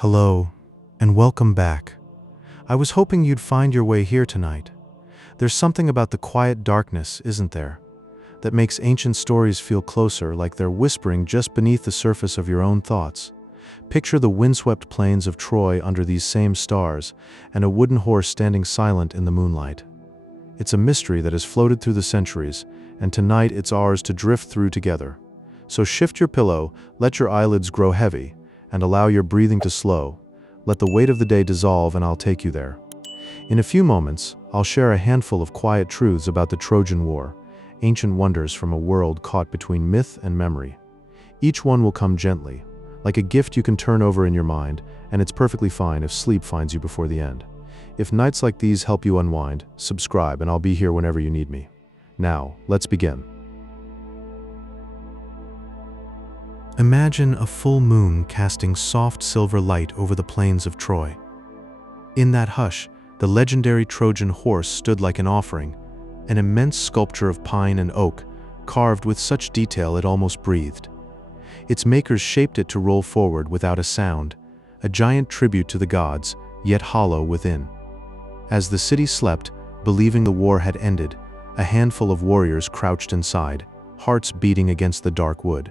Hello, and welcome back. I was hoping you'd find your way here tonight. There's something about the quiet darkness, isn't there, that makes ancient stories feel closer, like they're whispering just beneath the surface of your own thoughts. Picture the windswept plains of Troy under these same stars, and a wooden horse standing silent in the moonlight. It's a mystery that has floated through the centuries, and tonight it's ours to drift through together. So shift your pillow, let your eyelids grow heavy, and allow your breathing to slow. Let the weight of the day dissolve, and I'll take you there. In a few moments, I'll share a handful of quiet truths about the Trojan War, ancient wonders from a world caught between myth and memory. Each one will come gently, like a gift you can turn over in your mind, and it's perfectly fine if sleep finds you before the end. If nights like these help you unwind, subscribe and I'll be here whenever you need me. Now, let's begin. Imagine a full moon casting soft silver light over the plains of Troy. In that hush, the legendary Trojan horse stood like an offering, an immense sculpture of pine and oak, carved with such detail it almost breathed. Its makers shaped it to roll forward without a sound, a giant tribute to the gods, yet hollow within. As the city slept, believing the war had ended, a handful of warriors crouched inside, hearts beating against the dark wood.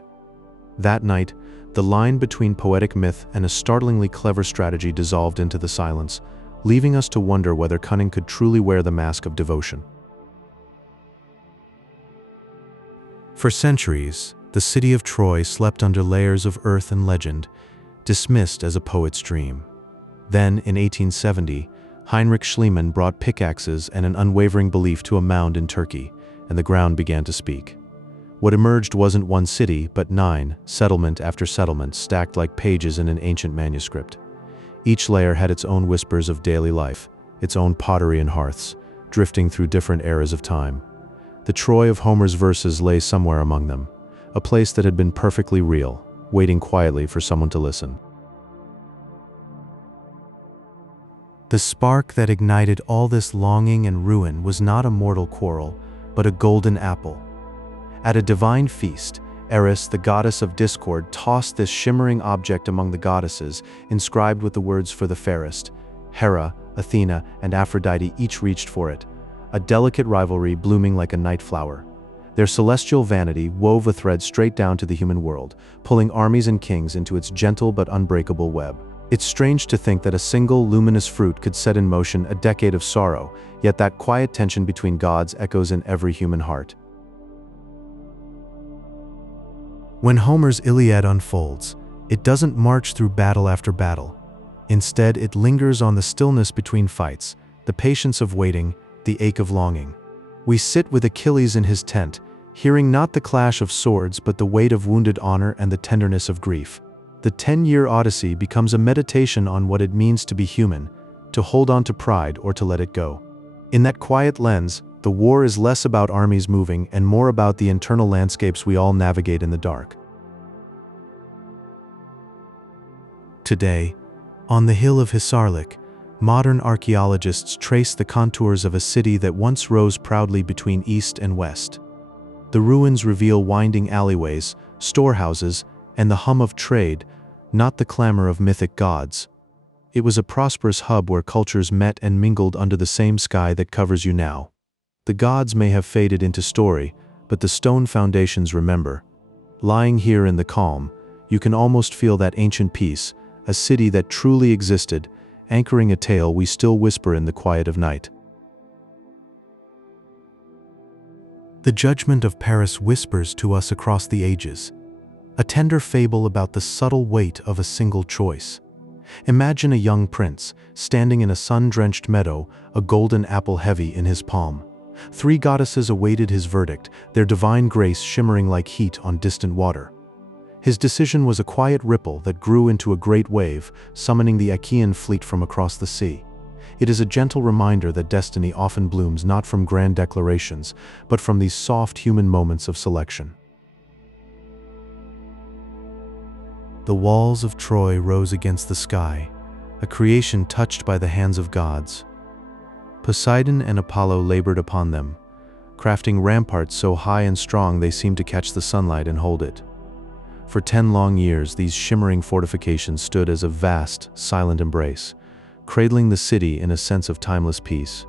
That night, the line between poetic myth and a startlingly clever strategy dissolved into the silence, leaving us to wonder whether cunning could truly wear the mask of devotion. For centuries, the city of Troy slept under layers of earth and legend, dismissed as a poet's dream. Then, in 1870, Heinrich Schliemann brought pickaxes and an unwavering belief to a mound in Turkey, and the ground began to speak. What emerged wasn't one city, but 9, settlement after settlement, stacked like pages in an ancient manuscript. Each layer had its own whispers of daily life, its own pottery and hearths, drifting through different eras of time. The Troy of Homer's verses lay somewhere among them, a place that had been perfectly real, waiting quietly for someone to listen. The spark that ignited all this longing and ruin was not a mortal quarrel, but a golden apple. At a divine feast, Eris, the goddess of discord, tossed this shimmering object among the goddesses, inscribed with the words for the fairest. Hera, Athena, and Aphrodite each reached for it, a delicate rivalry blooming like a night flower. Their celestial vanity wove a thread straight down to the human world, pulling armies and kings into its gentle but unbreakable web. It's strange to think that a single luminous fruit could set in motion a decade of sorrow, yet that quiet tension between gods echoes in every human heart. When Homer's Iliad unfolds, it doesn't march through battle after battle. Instead, it lingers on the stillness between fights, the patience of waiting, the ache of longing. We sit with Achilles in his tent, hearing not the clash of swords but the weight of wounded honor and the tenderness of grief. The 10-year Odyssey becomes a meditation on what it means to be human, to hold on to pride or to let it go. In that quiet lens, the war is less about armies moving and more about the internal landscapes we all navigate in the dark. Today, on the hill of Hisarlik, modern archaeologists trace the contours of a city that once rose proudly between east and west. The ruins reveal winding alleyways, storehouses, and the hum of trade, not the clamor of mythic gods. It was a prosperous hub where cultures met and mingled under the same sky that covers you now. The gods may have faded into story, but the stone foundations remember. Lying here in the calm, you can almost feel that ancient peace, a city that truly existed, anchoring a tale we still whisper in the quiet of night. The judgment of Paris whispers to us across the ages, a tender fable about the subtle weight of a single choice. Imagine a young prince, standing in a sun-drenched meadow, a golden apple heavy in his palm. 3 goddesses awaited his verdict, their divine grace shimmering like heat on distant water. His decision was a quiet ripple that grew into a great wave, summoning the Achaean fleet from across the sea. It is a gentle reminder that destiny often blooms not from grand declarations, but from these soft human moments of selection. The walls of Troy rose against the sky, a creation touched by the hands of gods. Poseidon and Apollo labored upon them, crafting ramparts so high and strong they seemed to catch the sunlight and hold it. For 10 long years, these shimmering fortifications stood as a vast, silent embrace, cradling the city in a sense of timeless peace.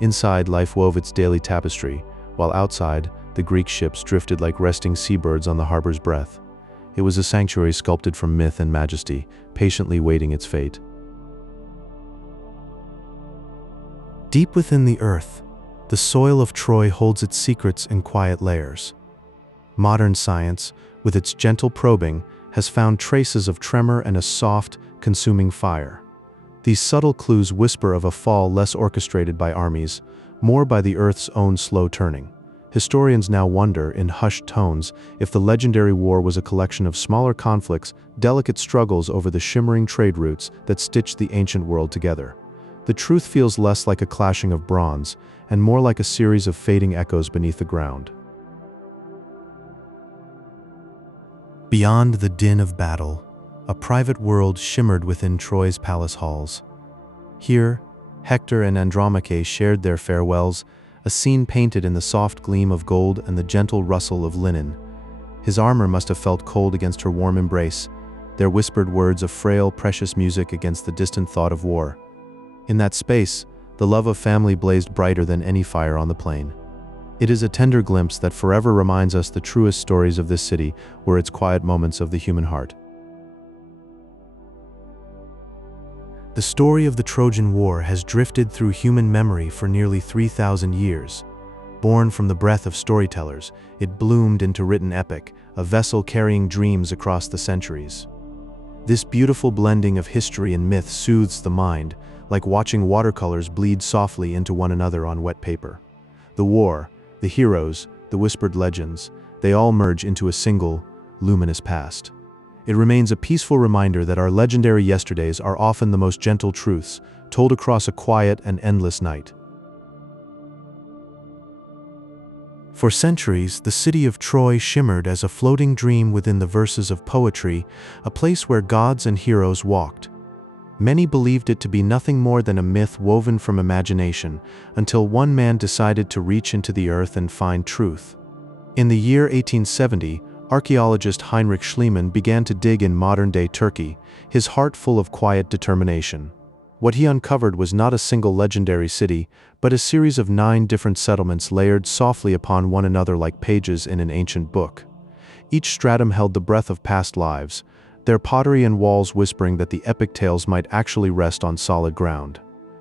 Inside, life wove its daily tapestry, while outside, the Greek ships drifted like resting seabirds on the harbor's breath. It was a sanctuary sculpted from myth and majesty, patiently waiting its fate. Deep within the earth, the soil of Troy holds its secrets in quiet layers. Modern science, with its gentle probing, has found traces of tremor and a soft, consuming fire. These subtle clues whisper of a fall less orchestrated by armies, more by the Earth's own slow turning. Historians now wonder, in hushed tones, if the legendary war was a collection of smaller conflicts, delicate struggles over the shimmering trade routes that stitched the ancient world together. The truth feels less like a clashing of bronze, and more like a series of fading echoes beneath the ground. Beyond the din of battle, a private world shimmered within Troy's palace halls. Here, Hector and Andromache shared their farewells, a scene painted in the soft gleam of gold and the gentle rustle of linen. His armor must have felt cold against her warm embrace, their whispered words of frail, precious music against the distant thought of war. In that space, the love of family blazed brighter than any fire on the plain. It is a tender glimpse that forever reminds us the truest stories of this city were its quiet moments of the human heart. The story of the Trojan War has drifted through human memory for nearly 3,000 years. Born from the breath of storytellers, it bloomed into written epic, a vessel carrying dreams across the centuries. This beautiful blending of history and myth soothes the mind, like watching watercolors bleed softly into one another on wet paper. The war, the heroes, the whispered legends, they all merge into a single, luminous past. It remains a peaceful reminder that our legendary yesterdays are often the most gentle truths, told across a quiet and endless night. For centuries, the city of Troy shimmered as a floating dream within the verses of poetry, a place where gods and heroes walked. Many believed it to be nothing more than a myth woven from imagination, until one man decided to reach into the earth and find truth. In the year 1870, archaeologist Heinrich Schliemann began to dig in modern-day Turkey, his heart full of quiet determination. What he uncovered was not a single legendary city, but a series of 9 different settlements layered softly upon one another like pages in an ancient book. Each stratum held the breath of past lives, their pottery and walls whispering that the epic tales might actually rest on solid ground.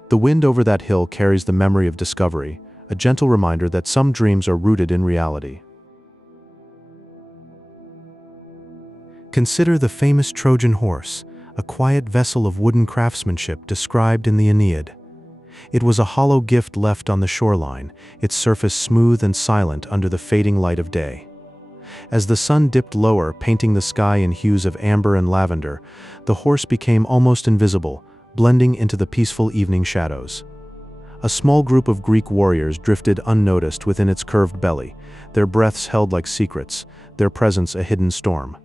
The wind over that hill carries the memory of discovery, a gentle reminder that some dreams are rooted in reality. Consider the famous Trojan Horse, a quiet vessel of wooden craftsmanship described in the Iliad. It was a hollow gift left on the shoreline, its surface smooth and silent under the fading light of day. As the sun dipped lower, painting the sky in hues of amber and lavender, the horse became almost invisible, blending into the peaceful evening shadows. A small group of Greek warriors drifted unnoticed within its curved belly, their breaths held like secrets, their presence a hidden storm.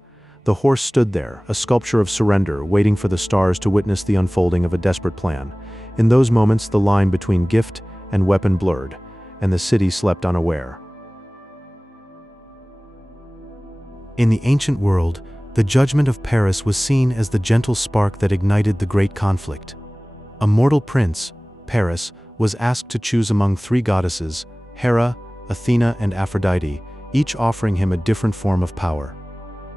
The horse stood there, a sculpture of surrender, waiting for the stars to witness the unfolding of a desperate plan. In those moments, the line between gift and weapon blurred, and the city slept unaware. In the ancient world, the judgment of Paris was seen as the gentle spark that ignited the great conflict. A mortal prince, Paris, was asked to choose among 3 goddesses, Hera, Athena, and Aphrodite, each offering him a different form of power.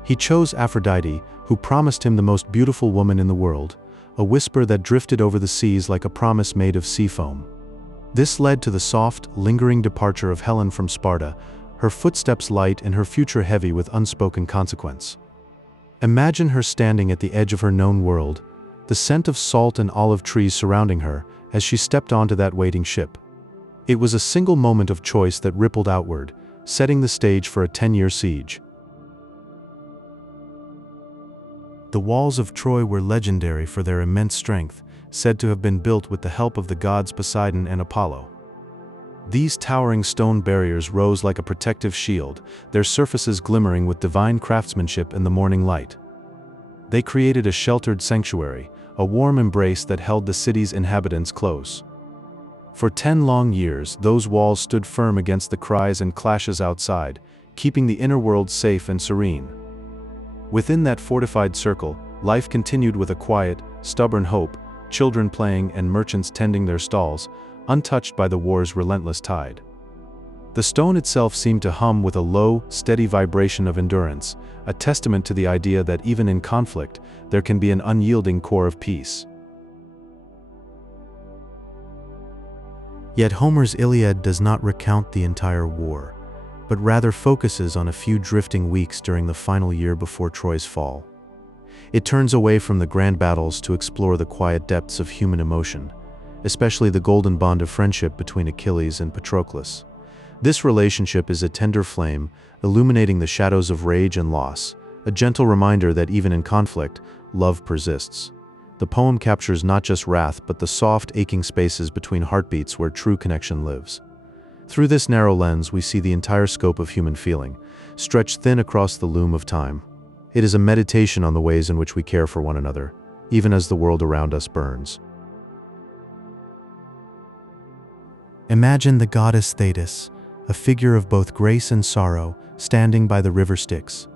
He chose Aphrodite, who promised him the most beautiful woman in the world, a whisper that drifted over the seas like a promise made of sea foam. This led to the soft, lingering departure of Helen from Sparta, her footsteps light and her future heavy with unspoken consequence. Imagine her standing at the edge of her known world, the scent of salt and olive trees surrounding her as she stepped onto that waiting ship. It was a single moment of choice that rippled outward, setting the stage for a 10-year siege. The walls of Troy were legendary for their immense strength, said to have been built with the help of the gods Poseidon and Apollo. These towering stone barriers rose like a protective shield, their surfaces glimmering with divine craftsmanship in the morning light. They created a sheltered sanctuary, a warm embrace that held the city's inhabitants close. For 10 long years, those walls stood firm against the cries and clashes outside, keeping the inner world safe and serene. Within that fortified circle, life continued with a quiet, stubborn hope, children playing and merchants tending their stalls, untouched by the war's relentless tide. The stone itself seemed to hum with a low, steady vibration of endurance, a testament to the idea that even in conflict, there can be an unyielding core of peace. Yet Homer's Iliad does not recount the entire war, but rather focuses on a few drifting weeks during the final year before Troy's fall. It turns away from the grand battles to explore the quiet depths of human emotion, especially the golden bond of friendship between Achilles and Patroclus. This relationship is a tender flame, illuminating the shadows of rage and loss, a gentle reminder that even in conflict, love persists. The poem captures not just wrath but the soft, aching spaces between heartbeats where true connection lives. Through this narrow lens, we see the entire scope of human feeling, stretched thin across the loom of time. It is a meditation on the ways in which we care for one another, even as the world around us burns. Imagine the goddess Thetis, a figure of both grace and sorrow, standing by the river Styx.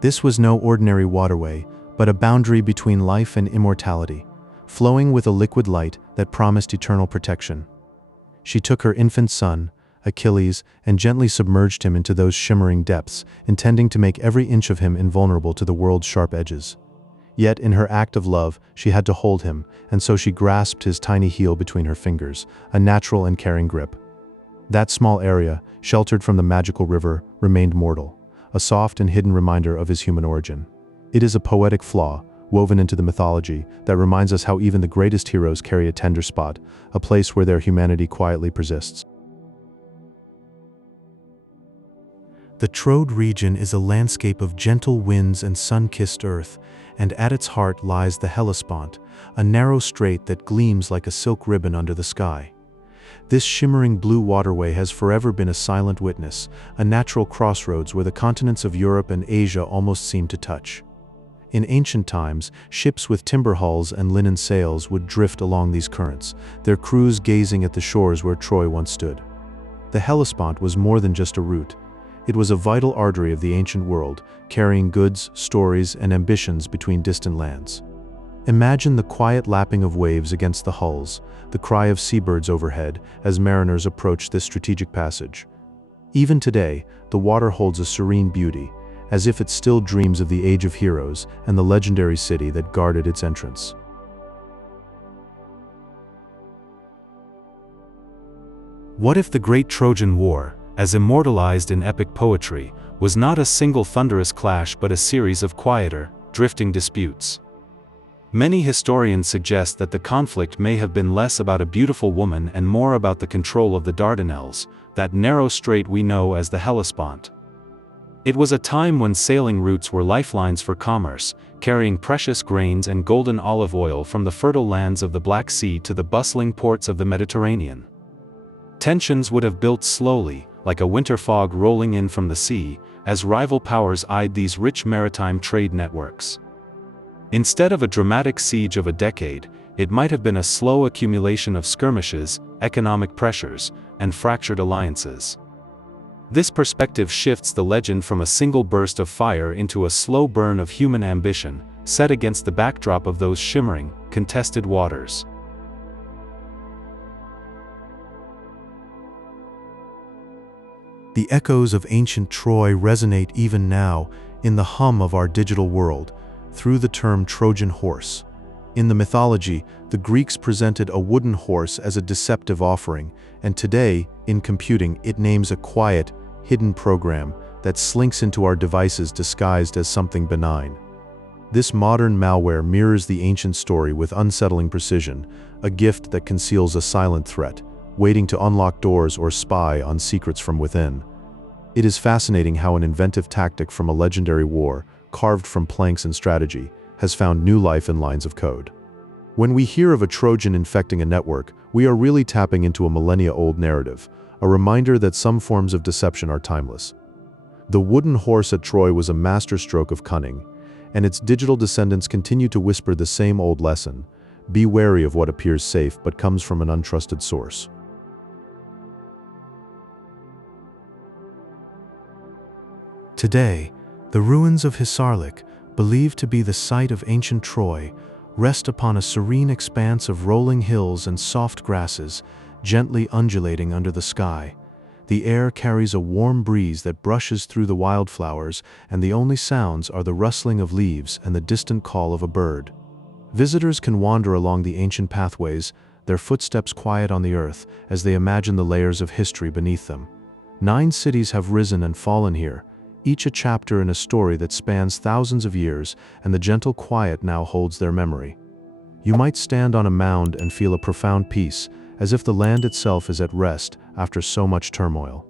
This was no ordinary waterway, but a boundary between life and immortality, flowing with a liquid light that promised eternal protection. She took her infant son, Achilles, and gently submerged him into those shimmering depths, intending to make every inch of him invulnerable to the world's sharp edges. Yet in her act of love, she had to hold him, and so she grasped his tiny heel between her fingers, a natural and caring grip. That small area, sheltered from the magical river, remained mortal, a soft and hidden reminder of his human origin. It is a poetic flaw, woven into the mythology, that reminds us how even the greatest heroes carry a tender spot, a place where their humanity quietly persists. The Troad region is a landscape of gentle winds and sun-kissed earth, and at its heart lies the Hellespont, a narrow strait that gleams like a silk ribbon under the sky. This shimmering blue waterway has forever been a silent witness, a natural crossroads where the continents of Europe and Asia almost seem to touch. In ancient times, ships with timber hulls and linen sails would drift along these currents, their crews gazing at the shores where Troy once stood. The Hellespont was more than just a route. It was a vital artery of the ancient world, carrying goods, stories, and ambitions between distant lands. Imagine the quiet lapping of waves against the hulls, the cry of seabirds overhead as mariners approach this strategic passage. Even today, the water holds a serene beauty, as if it still dreams of the age of heroes and the legendary city that guarded its entrance. What if the Great Trojan War, as immortalized in epic poetry, was not a single thunderous clash but a series of quieter, drifting disputes? Many historians suggest that the conflict may have been less about a beautiful woman and more about the control of the Dardanelles, that narrow strait we know as the Hellespont. It was a time when sailing routes were lifelines for commerce, carrying precious grains and golden olive oil from the fertile lands of the Black Sea to the bustling ports of the Mediterranean. Tensions would have built slowly, like a winter fog rolling in from the sea, as rival powers eyed these rich maritime trade networks. Instead of a dramatic siege of a decade, it might have been a slow accumulation of skirmishes, economic pressures, and fractured alliances. This perspective shifts the legend from a single burst of fire into a slow burn of human ambition, set against the backdrop of those shimmering, contested waters. The echoes of ancient Troy resonate even now in the hum of our digital world, through the term Trojan Horse. In the mythology, the Greeks presented a wooden horse as a deceptive offering, and today, in computing, it names a quiet, hidden program that slinks into our devices disguised as something benign. This modern malware mirrors the ancient story with unsettling precision, a gift that conceals a silent threat, waiting to unlock doors or spy on secrets from within. It is fascinating how an inventive tactic from a legendary war, carved from planks and strategy, has found new life in lines of code. When we hear of a Trojan infecting a network, we are really tapping into a millennia-old narrative, a reminder that some forms of deception are timeless. The wooden horse at Troy was a masterstroke of cunning, and its digital descendants continue to whisper the same old lesson: be wary of what appears safe but comes from an untrusted source. Today, the ruins of Hisarlik, believed to be the site of ancient Troy, rest upon a serene expanse of rolling hills and soft grasses, gently undulating under the sky. The air carries a warm breeze that brushes through the wildflowers, and the only sounds are the rustling of leaves and the distant call of a bird. Visitors can wander along the ancient pathways, their footsteps quiet on the earth as they imagine the layers of history beneath them. 9 cities have risen and fallen here, each a chapter in a story that spans thousands of years, and the gentle quiet now holds their memory. You might stand on a mound and feel a profound peace, as if the land itself is at rest after so much turmoil.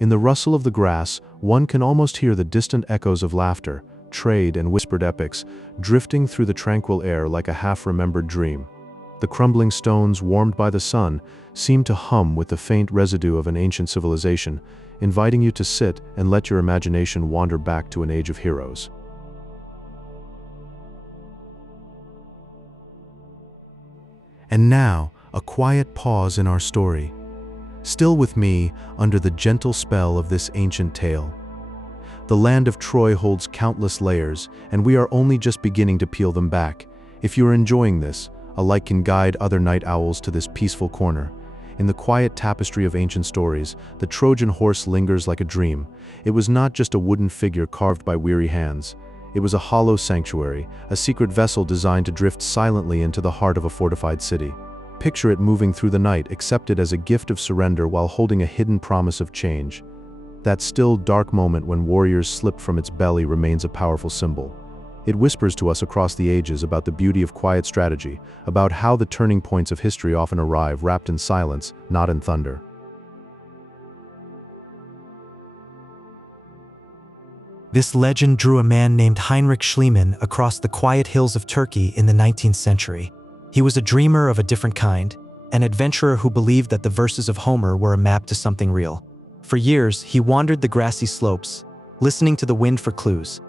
In the rustle of the grass, one can almost hear the distant echoes of laughter, trade, and whispered epics, drifting through the tranquil air like a half-remembered dream. The crumbling stones, warmed by the sun, seem to hum with the faint residue of an ancient civilization, inviting you to sit and let your imagination wander back to an age of heroes. And now, a quiet pause in our story. Still with me under the gentle spell of this ancient tale. The land of Troy holds countless layers, and we are only just beginning to peel them back. If you are enjoying this, a like can guide other night owls to this peaceful corner. In the quiet tapestry of ancient stories, the Trojan horse lingers like a dream. It was not just a wooden figure carved by weary hands. It was a hollow sanctuary, a secret vessel designed to drift silently into the heart of a fortified city. Picture it moving through the night, accepted as a gift of surrender while holding a hidden promise of change. That still, dark moment when warriors slipped from its belly remains a powerful symbol. It whispers to us across the ages about the beauty of quiet strategy, about how the turning points of history often arrive wrapped in silence, not in thunder. This legend drew a man named Heinrich Schliemann across the quiet hills of Turkey in the 19th century. He was a dreamer of a different kind, an adventurer who believed that the verses of Homer were a map to something real. For years, he wandered the grassy slopes, listening to the wind for clues.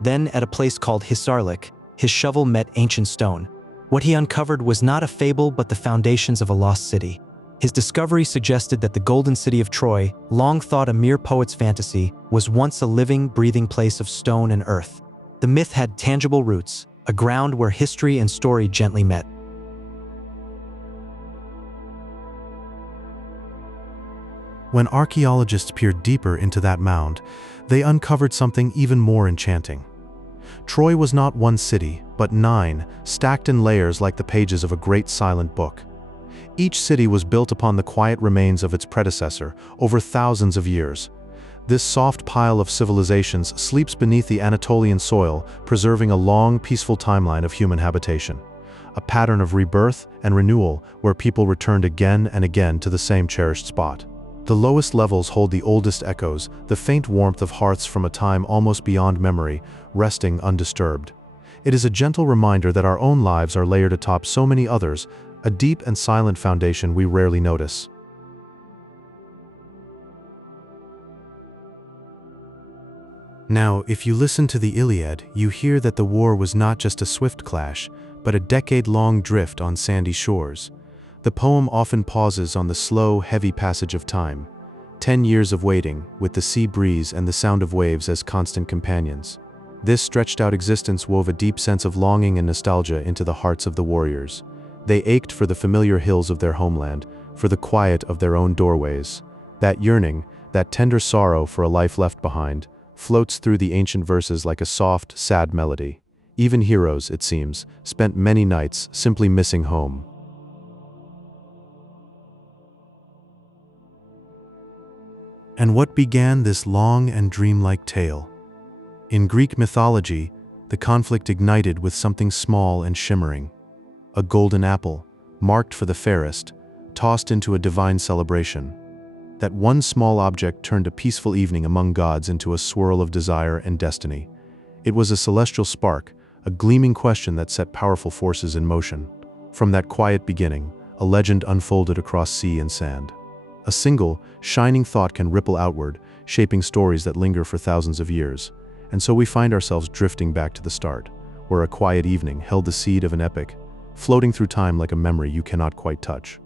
Then, at a place called Hisarlik, his shovel met ancient stone. What he uncovered was not a fable but the foundations of a lost city. His discovery suggested that the golden city of Troy, long thought a mere poet's fantasy, was once a living, breathing place of stone and earth. The myth had tangible roots, a ground where history and story gently met. When archaeologists peered deeper into that mound, they uncovered something even more enchanting. Troy was not one city, but 9, stacked in layers like the pages of a great silent book. Each city was built upon the quiet remains of its predecessor over thousands of years. This soft pile of civilizations sleeps beneath the Anatolian soil, preserving a long, peaceful timeline of human habitation. A pattern of rebirth and renewal where people returned again and again to the same cherished spot. The lowest levels hold the oldest echoes, the faint warmth of hearths from a time almost beyond memory, resting undisturbed. It is a gentle reminder that our own lives are layered atop so many others, a deep and silent foundation we rarely notice. Now, if you listen to the Iliad, you hear that the war was not just a swift clash, but a decade-long drift on sandy shores. The poem often pauses on the slow, heavy passage of time. 10 years of waiting, with the sea breeze and the sound of waves as constant companions. This stretched-out existence wove a deep sense of longing and nostalgia into the hearts of the warriors. They ached for the familiar hills of their homeland, for the quiet of their own doorways. That yearning, that tender sorrow for a life left behind, floats through the ancient verses like a soft, sad melody. Even heroes, it seems, spent many nights simply missing home. And what began this long and dreamlike tale? In Greek mythology, the conflict ignited with something small and shimmering. A golden apple, marked for the fairest, tossed into a divine celebration. That one small object turned a peaceful evening among gods into a swirl of desire and destiny. It was a celestial spark, a gleaming question that set powerful forces in motion. From that quiet beginning, a legend unfolded across sea and sand. A single, shining thought can ripple outward, shaping stories that linger for thousands of years. And so we find ourselves drifting back to the start, where a quiet evening held the seed of an epic, floating through time like a memory you cannot quite touch.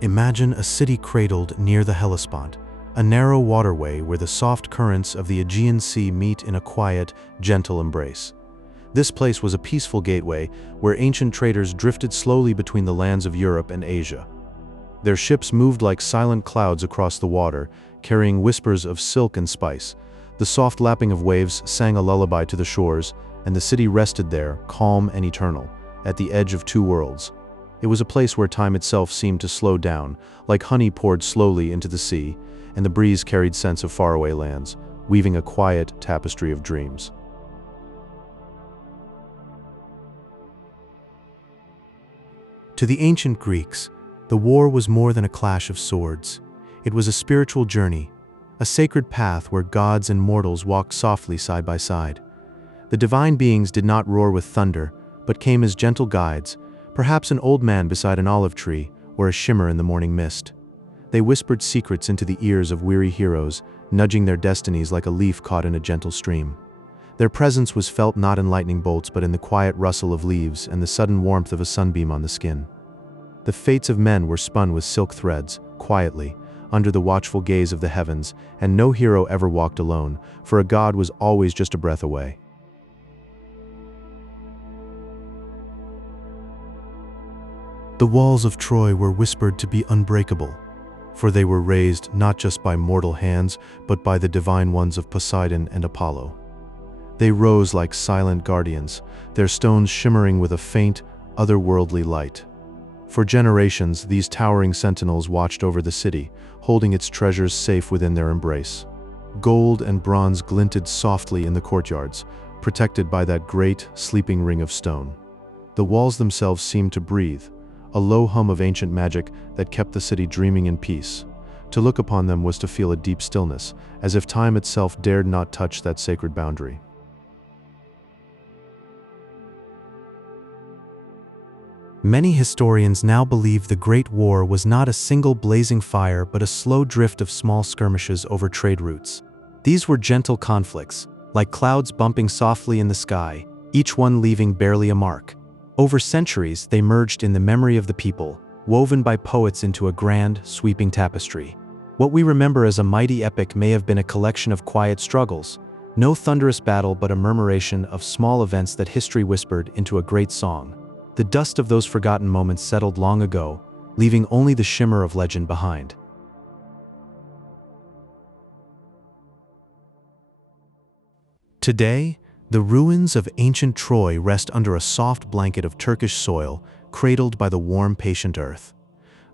Imagine a city cradled near the Hellespont, a narrow waterway where the soft currents of the Aegean Sea meet in a quiet, gentle embrace. This place was a peaceful gateway where ancient traders drifted slowly between the lands of Europe and Asia. Their ships moved like silent clouds across the water, carrying whispers of silk and spice. The soft lapping of waves sang a lullaby to the shores, and the city rested there, calm and eternal, at the edge of two worlds. It was a place where time itself seemed to slow down, like honey poured slowly into the sea, and the breeze carried scents of faraway lands, weaving a quiet tapestry of dreams. To the ancient Greeks, the war was more than a clash of swords. It was a spiritual journey, a sacred path where gods and mortals walked softly side by side. The divine beings did not roar with thunder, but came as gentle guides, perhaps an old man beside an olive tree or a shimmer in the morning mist. They whispered secrets into the ears of weary heroes, nudging their destinies like a leaf caught in a gentle stream. Their presence was felt not in lightning bolts but in the quiet rustle of leaves and the sudden warmth of a sunbeam on the skin. The fates of men were spun with silk threads, quietly, under the watchful gaze of the heavens, and no hero ever walked alone, for a god was always just a breath away. The walls of Troy were whispered to be unbreakable, for they were raised not just by mortal hands, but by the divine ones of Poseidon and Apollo. They rose like silent guardians, their stones shimmering with a faint, otherworldly light. For generations, these towering sentinels watched over the city, holding its treasures safe within their embrace. Gold and bronze glinted softly in the courtyards, protected by that great, sleeping ring of stone. The walls themselves seemed to breathe, a low hum of ancient magic that kept the city dreaming in peace. To look upon them was to feel a deep stillness, as if time itself dared not touch that sacred boundary. Many historians now believe the Great War was not a single blazing fire but a slow drift of small skirmishes over trade routes. These were gentle conflicts, like clouds bumping softly in the sky, each one leaving barely a mark. Over centuries, they merged in the memory of the people, woven by poets into a grand, sweeping tapestry. What we remember as a mighty epic may have been a collection of quiet struggles, no thunderous battle but a murmuration of small events that history whispered into a great song. The dust of those forgotten moments settled long ago, leaving only the shimmer of legend behind. Today, the ruins of ancient Troy rest under a soft blanket of Turkish soil, cradled by the warm, patient earth.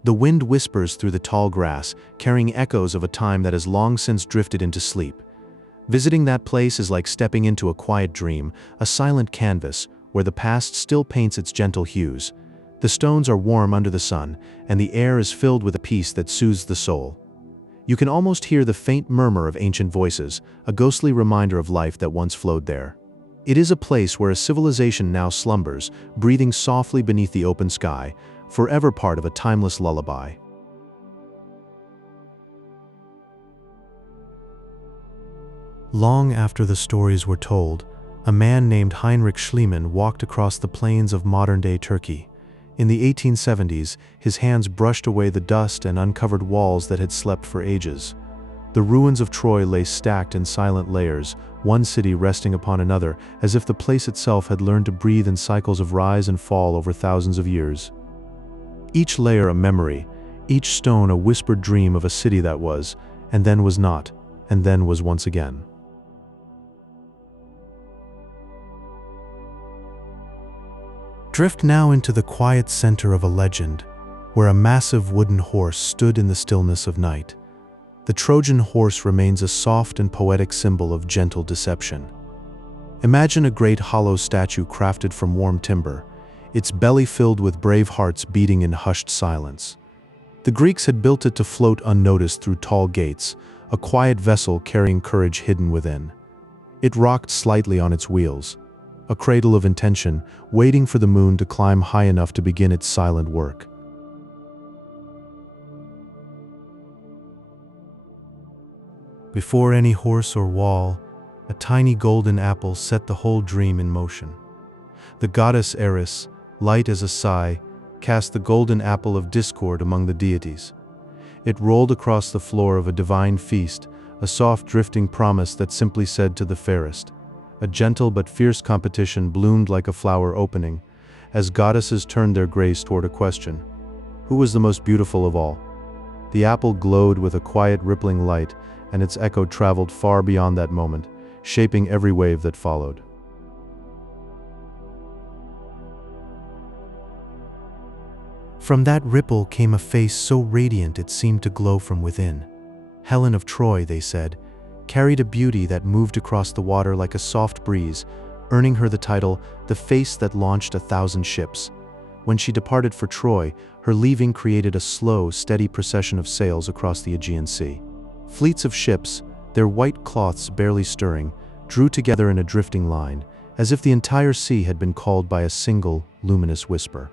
The wind whispers through the tall grass, carrying echoes of a time that has long since drifted into sleep. Visiting that place is like stepping into a quiet dream, a silent canvas, where the past still paints its gentle hues. The stones are warm under the sun, and the air is filled with a peace that soothes the soul. You can almost hear the faint murmur of ancient voices, a ghostly reminder of life that once flowed there. It is a place where a civilization now slumbers, breathing softly beneath the open sky, forever part of a timeless lullaby. Long after the stories were told, a man named Heinrich Schliemann walked across the plains of modern-day Turkey. In the 1870s, his hands brushed away the dust and uncovered walls that had slept for ages. The ruins of Troy lay stacked in silent layers, one city resting upon another, as if the place itself had learned to breathe in cycles of rise and fall over thousands of years. Each layer a memory, each stone a whispered dream of a city that was, and then was not, and then was once again. Drift now into the quiet center of a legend, where a massive wooden horse stood in the stillness of night. The Trojan horse remains a soft and poetic symbol of gentle deception. Imagine a great hollow statue crafted from warm timber, its belly filled with brave hearts beating in hushed silence. The Greeks had built it to float unnoticed through tall gates, a quiet vessel carrying courage hidden within. It rocked slightly on its wheels, a cradle of intention, waiting for the moon to climb high enough to begin its silent work. Before any horse or wall, a tiny golden apple set the whole dream in motion. The goddess Eris, light as a sigh, cast the golden apple of discord among the deities. It rolled across the floor of a divine feast, a soft drifting promise that simply said to the fairest. A gentle but fierce competition bloomed like a flower opening, as goddesses turned their gaze toward a question. Who was the most beautiful of all? The apple glowed with a quiet rippling light, and its echo traveled far beyond that moment, shaping every wave that followed. From that ripple came a face so radiant it seemed to glow from within. Helen of Troy, they said, carried a beauty that moved across the water like a soft breeze, earning her the title, "the face that launched 1,000 ships." When she departed for Troy, her leaving created a slow, steady procession of sails across the Aegean Sea. Fleets of ships, their white cloths barely stirring, drew together in a drifting line, as if the entire sea had been called by a single, luminous whisper.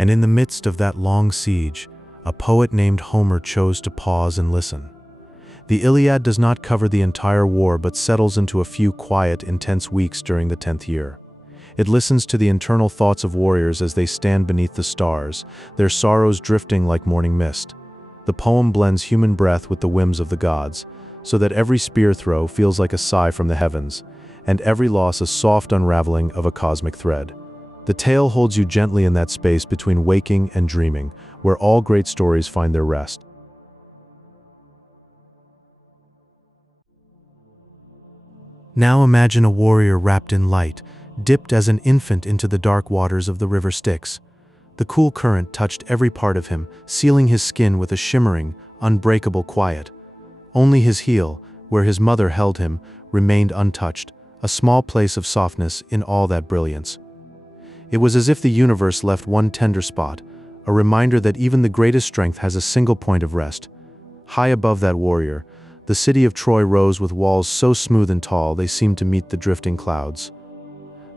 And in the midst of that long siege, a poet named Homer chose to pause and listen. The Iliad does not cover the entire war but settles into a few quiet, intense weeks during the 10th year. It listens to the internal thoughts of warriors as they stand beneath the stars, their sorrows drifting like morning mist. The poem blends human breath with the whims of the gods, so that every spear throw feels like a sigh from the heavens, and every loss a soft unraveling of a cosmic thread. The tale holds you gently in that space between waking and dreaming, where all great stories find their rest. Now imagine a warrior wrapped in light, dipped as an infant into the dark waters of the river Styx. The cool current touched every part of him, sealing his skin with a shimmering, unbreakable quiet. Only his heel, where his mother held him, remained untouched, a small place of softness in all that brilliance. It was as if the universe left one tender spot, a reminder that even the greatest strength has a single point of rest. High above that warrior, the city of Troy rose with walls so smooth and tall they seemed to meet the drifting clouds.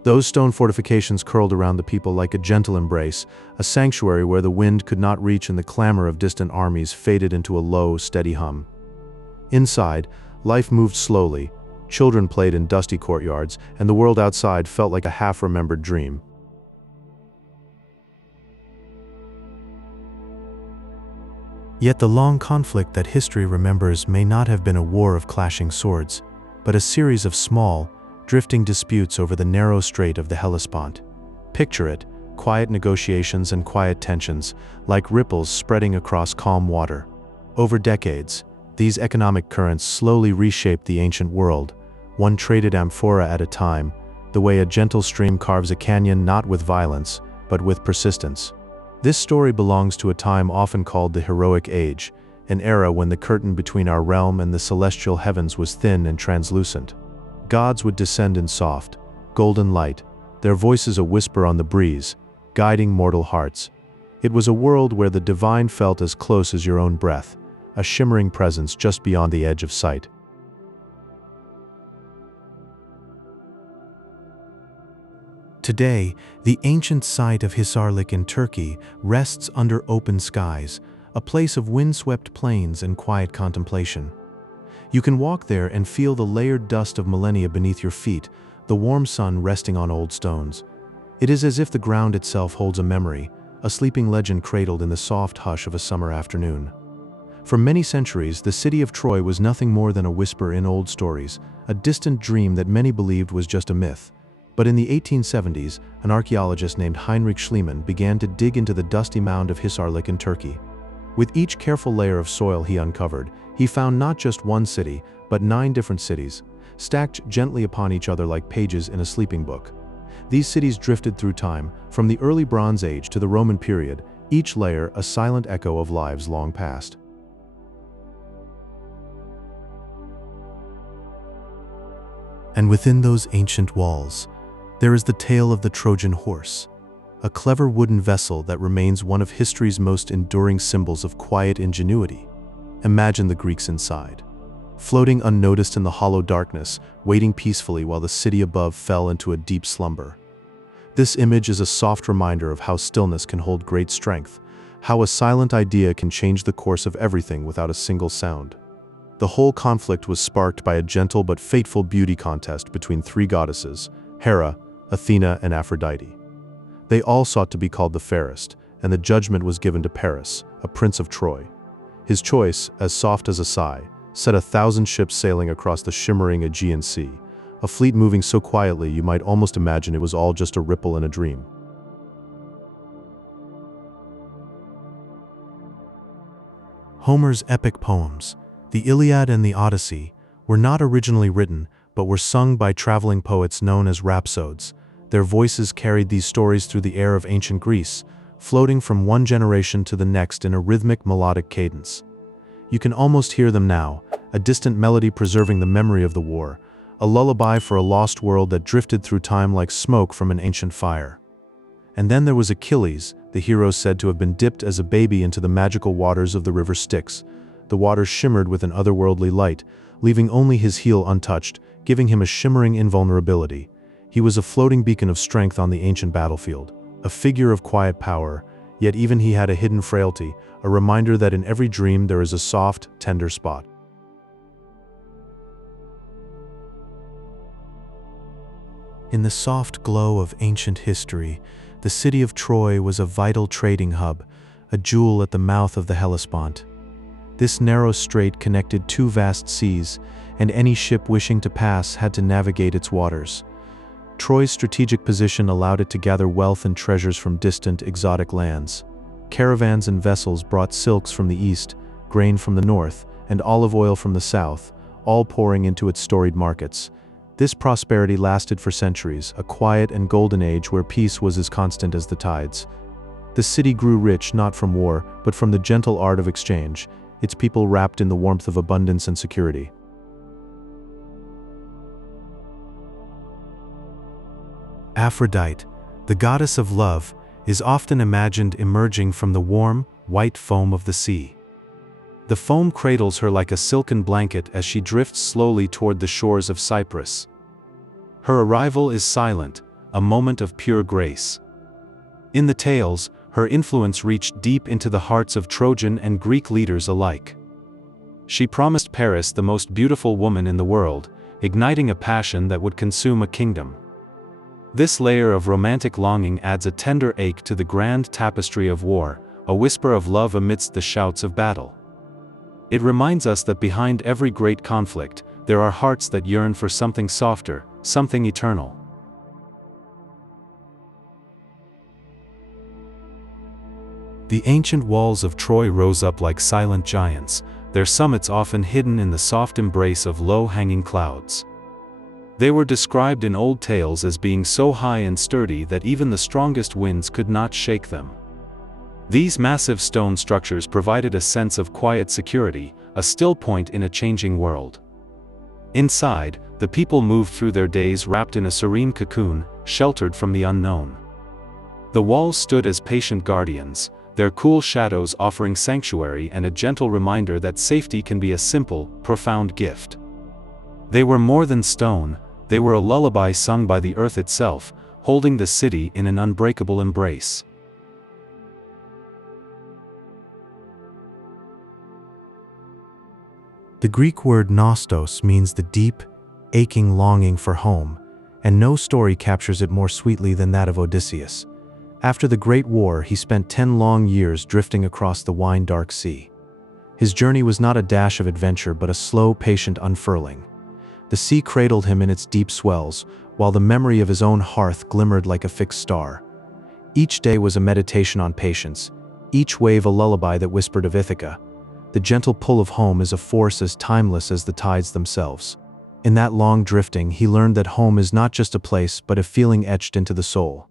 Those stone fortifications curled around the people like a gentle embrace, a sanctuary where the wind could not reach and the clamor of distant armies faded into a low, steady hum. Inside, life moved slowly, children played in dusty courtyards, and the world outside felt like a half-remembered dream. Yet the long conflict that history remembers may not have been a war of clashing swords, but a series of small, drifting disputes over the narrow strait of the Hellespont. Picture it, quiet negotiations and quiet tensions, like ripples spreading across calm water. Over decades, these economic currents slowly reshaped the ancient world, one traded amphora at a time, the way a gentle stream carves a canyon not with violence, but with persistence. This story belongs to a time often called the Heroic Age, an era when the curtain between our realm and the celestial heavens was thin and translucent. Gods would descend in soft, golden light, their voices a whisper on the breeze, guiding mortal hearts. It was a world where the divine felt as close as your own breath, a shimmering presence just beyond the edge of sight. Today, the ancient site of Hisarlik in Turkey rests under open skies, a place of windswept plains and quiet contemplation. You can walk there and feel the layered dust of millennia beneath your feet, the warm sun resting on old stones. It is as if the ground itself holds a memory, a sleeping legend cradled in the soft hush of a summer afternoon. For many centuries, the city of Troy was nothing more than a whisper in old stories, a distant dream that many believed was just a myth. But in the 1870s, an archaeologist named Heinrich Schliemann began to dig into the dusty mound of Hisarlik in Turkey. With each careful layer of soil he uncovered, he found not just one city, but 9 different cities, stacked gently upon each other like pages in a sleeping book. These cities drifted through time, from the early Bronze Age to the Roman period, each layer a silent echo of lives long past. And within those ancient walls, there is the tale of the Trojan Horse, a clever wooden vessel that remains one of history's most enduring symbols of quiet ingenuity. Imagine the Greeks inside, floating unnoticed in the hollow darkness, waiting peacefully while the city above fell into a deep slumber. This image is a soft reminder of how stillness can hold great strength, how a silent idea can change the course of everything without a single sound. The whole conflict was sparked by a gentle but fateful beauty contest between 3 goddesses, Hera, Athena, and Aphrodite. They all sought to be called the fairest, and the judgment was given to Paris, a prince of Troy. His choice, as soft as a sigh, set 1,000 ships sailing across the shimmering Aegean Sea, a fleet moving so quietly you might almost imagine it was all just a ripple in a dream. Homer's epic poems, the Iliad and the Odyssey, were not originally written, but were sung by traveling poets known as rhapsodes. Their voices carried these stories through the air of ancient Greece, floating from one generation to the next in a rhythmic, melodic cadence. You can almost hear them now, a distant melody preserving the memory of the war, a lullaby for a lost world that drifted through time like smoke from an ancient fire. And then there was Achilles, the hero said to have been dipped as a baby into the magical waters of the river Styx. The waters shimmered with an otherworldly light, leaving only his heel untouched, giving him a shimmering invulnerability. He was a floating beacon of strength on the ancient battlefield, a figure of quiet power, yet even he had a hidden frailty, a reminder that in every dream there is a soft, tender spot. In the soft glow of ancient history, the city of Troy was a vital trading hub, a jewel at the mouth of the Hellespont. This narrow strait connected two vast seas, and any ship wishing to pass had to navigate its waters. Troy's strategic position allowed it to gather wealth and treasures from distant, exotic lands. Caravans and vessels brought silks from the east, grain from the north, and olive oil from the south, all pouring into its storied markets. This prosperity lasted for centuries, a quiet and golden age where peace was as constant as the tides. The city grew rich not from war, but from the gentle art of exchange, its people wrapped in the warmth of abundance and security. Aphrodite, the goddess of love, is often imagined emerging from the warm, white foam of the sea. The foam cradles her like a silken blanket as she drifts slowly toward the shores of Cyprus. Her arrival is silent, a moment of pure grace. In the tales, her influence reached deep into the hearts of Trojan and Greek leaders alike. She promised Paris the most beautiful woman in the world, igniting a passion that would consume a kingdom. This layer of romantic longing adds a tender ache to the grand tapestry of war, a whisper of love amidst the shouts of battle. It reminds us that behind every great conflict, there are hearts that yearn for something softer, something eternal. The ancient walls of Troy rose up like silent giants, their summits often hidden in the soft embrace of low-hanging clouds. They were described in old tales as being so high and sturdy that even the strongest winds could not shake them. These massive stone structures provided a sense of quiet security, a still point in a changing world. Inside, the people moved through their days wrapped in a serene cocoon, sheltered from the unknown. The walls stood as patient guardians, their cool shadows offering sanctuary and a gentle reminder that safety can be a simple, profound gift. They were more than stone, they were a lullaby sung by the earth itself, holding the city in an unbreakable embrace. The Greek word nostos means the deep, aching longing for home, and no story captures it more sweetly than that of Odysseus. After the Great War, he spent 10 long years drifting across the wine-dark sea. His journey was not a dash of adventure but a slow, patient unfurling. The sea cradled him in its deep swells, while the memory of his own hearth glimmered like a fixed star. Each day was a meditation on patience, each wave a lullaby that whispered of Ithaca. The gentle pull of home is a force as timeless as the tides themselves. In that long drifting, he learned that home is not just a place but a feeling etched into the soul.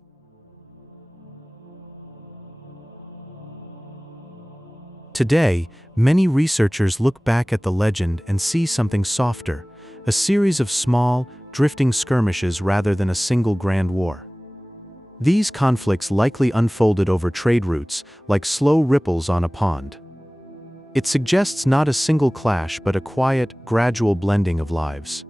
Today, many researchers look back at the legend and see something softer, a series of small, drifting skirmishes rather than a single grand war. These conflicts likely unfolded over trade routes, like slow ripples on a pond. It suggests not a single clash but a quiet, gradual blending of lives.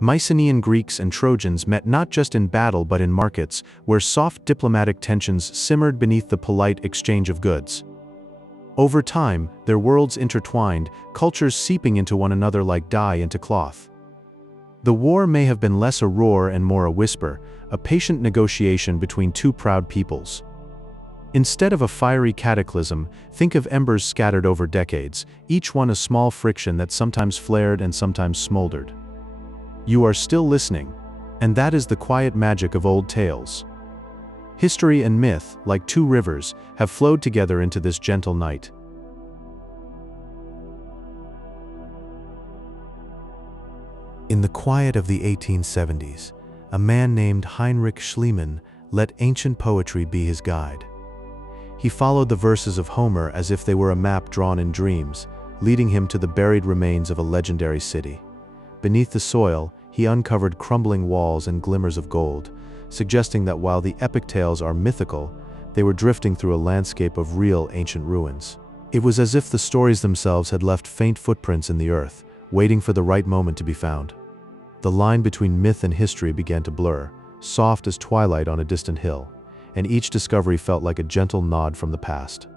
Mycenaean Greeks and Trojans met not just in battle but in markets, where soft diplomatic tensions simmered beneath the polite exchange of goods. Over time, their worlds intertwined, cultures seeping into one another like dye into cloth. The war may have been less a roar and more a whisper, a patient negotiation between two proud peoples. Instead of a fiery cataclysm, think of embers scattered over decades, each one a small friction that sometimes flared and sometimes smoldered. You are still listening, and that is the quiet magic of old tales. History and myth, like two rivers, have flowed together into this gentle night. In the quiet of the 1870s, a man named Heinrich Schliemann let ancient poetry be his guide. He followed the verses of Homer as if they were a map drawn in dreams, leading him to the buried remains of a legendary city. Beneath the soil, he uncovered crumbling walls and glimmers of gold, suggesting that while the epic tales are mythical, they were drifting through a landscape of real ancient ruins. It was as if the stories themselves had left faint footprints in the earth, waiting for the right moment to be found. The line between myth and history began to blur, soft as twilight on a distant hill, and each discovery felt like a gentle nod from the past.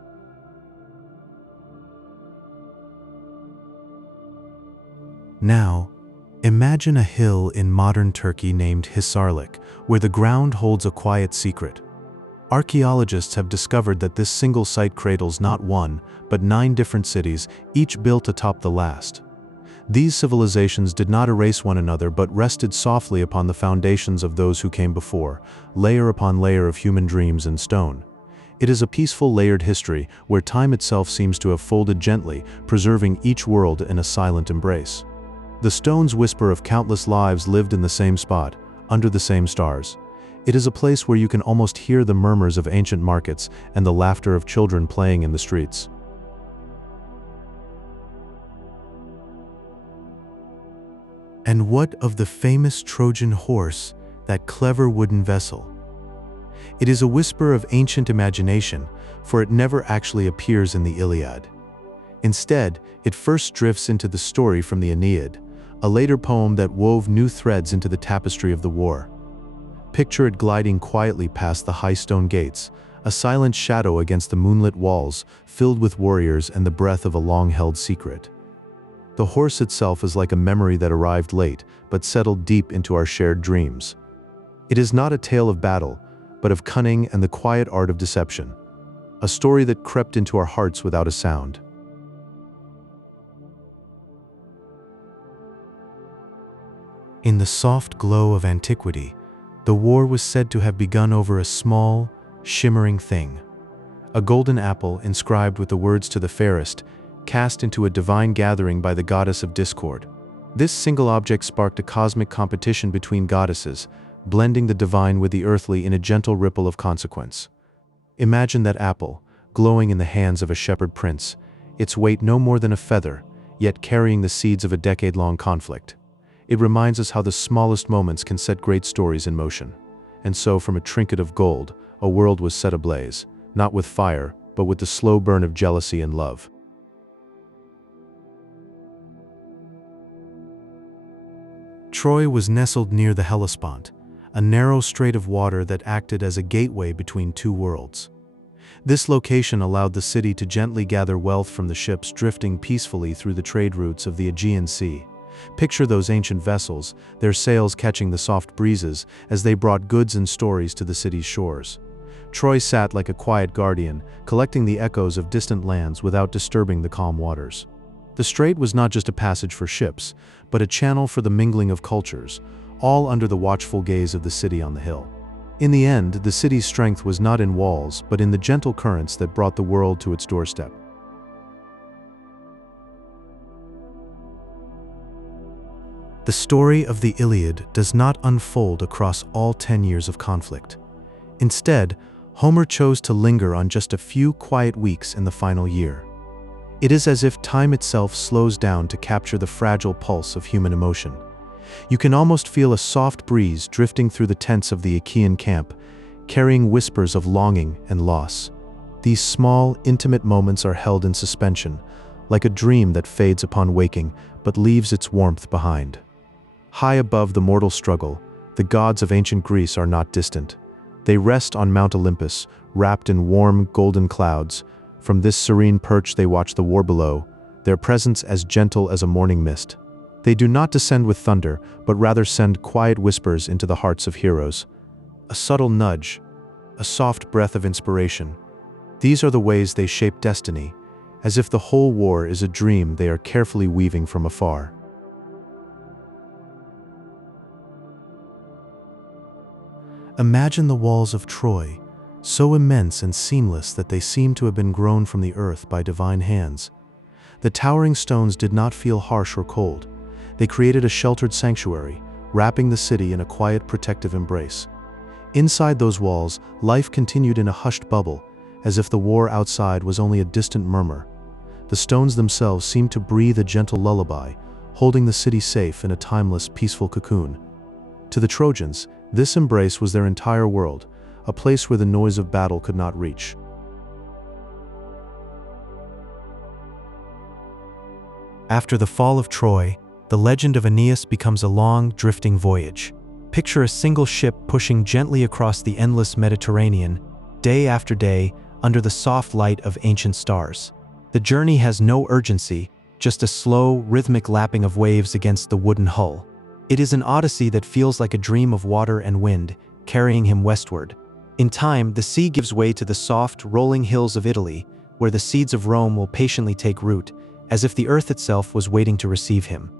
Now, imagine a hill in modern Turkey named Hisarlik, where the ground holds a quiet secret. Archaeologists have discovered that this single site cradles not one, but 9 different cities, each built atop the last. These civilizations did not erase one another but rested softly upon the foundations of those who came before, layer upon layer of human dreams and stone. It is a peaceful layered history where time itself seems to have folded gently, preserving each world in a silent embrace. The stones whisper of countless lives lived in the same spot, under the same stars. It is a place where you can almost hear the murmurs of ancient markets and the laughter of children playing in the streets. And what of the famous Trojan Horse, that clever wooden vessel? It is a whisper of ancient imagination, for it never actually appears in the Iliad. Instead, it first drifts into the story from the Aeneid, a later poem that wove new threads into the tapestry of the war. Picture it gliding quietly past the high stone gates, a silent shadow against the moonlit walls, filled with warriors and the breath of a long-held secret. The horse itself is like a memory that arrived late, but settled deep into our shared dreams. It is not a tale of battle, but of cunning and the quiet art of deception. A story that crept into our hearts without a sound. In the soft glow of antiquity, the war was said to have begun over a small, shimmering thing. A golden apple inscribed with the words "to the fairest," cast into a divine gathering by the goddess of discord. This single object sparked a cosmic competition between goddesses, blending the divine with the earthly in a gentle ripple of consequence. Imagine that apple, glowing in the hands of a shepherd prince, its weight no more than a feather, yet carrying the seeds of a decade-long conflict. It reminds us how the smallest moments can set great stories in motion. And so, from a trinket of gold, a world was set ablaze, not with fire, but with the slow burn of jealousy and love. Troy was nestled near the Hellespont, a narrow strait of water that acted as a gateway between two worlds. This location allowed the city to gently gather wealth from the ships drifting peacefully through the trade routes of the Aegean Sea. Picture those ancient vessels, their sails catching the soft breezes as they brought goods and stories to the city's shores. Troy sat like a quiet guardian, collecting the echoes of distant lands without disturbing the calm waters. The strait was not just a passage for ships, but a channel for the mingling of cultures, all under the watchful gaze of the city on the hill. In the end, the city's strength was not in walls, but in the gentle currents that brought the world to its doorstep. The story of the Iliad does not unfold across all 10 years of conflict. Instead, Homer chose to linger on just a few quiet weeks in the final year. It is as if time itself slows down to capture the fragile pulse of human emotion. You can almost feel a soft breeze drifting through the tents of the Achaean camp, carrying whispers of longing and loss. These small, intimate moments are held in suspension, like a dream that fades upon waking but leaves its warmth behind. High above the mortal struggle, the gods of ancient Greece are not distant. They rest on Mount Olympus, wrapped in warm, golden clouds. From this serene perch they watch the war below, their presence as gentle as a morning mist. They do not descend with thunder, but rather send quiet whispers into the hearts of heroes. A subtle nudge, a soft breath of inspiration. These are the ways they shape destiny, as if the whole war is a dream they are carefully weaving from afar. Imagine the walls of Troy, so immense and seamless that they seem to have been grown from the earth by divine hands. The towering stones did not feel harsh or cold. They created a sheltered sanctuary, wrapping the city in a quiet, protective embrace. Inside those walls, life continued in a hushed bubble, as if the war outside was only a distant murmur. The stones themselves seemed to breathe a gentle lullaby, holding the city safe in a timeless, peaceful cocoon. To the Trojans, this embrace was their entire world, a place where the noise of battle could not reach. After the fall of Troy, the legend of Aeneas becomes a long, drifting voyage. Picture a single ship pushing gently across the endless Mediterranean, day after day, under the soft light of ancient stars. The journey has no urgency, just a slow, rhythmic lapping of waves against the wooden hull. It is an odyssey that feels like a dream of water and wind, carrying him westward. In time, the sea gives way to the soft, rolling hills of Italy, where the seeds of Rome will patiently take root, as if the earth itself was waiting to receive him.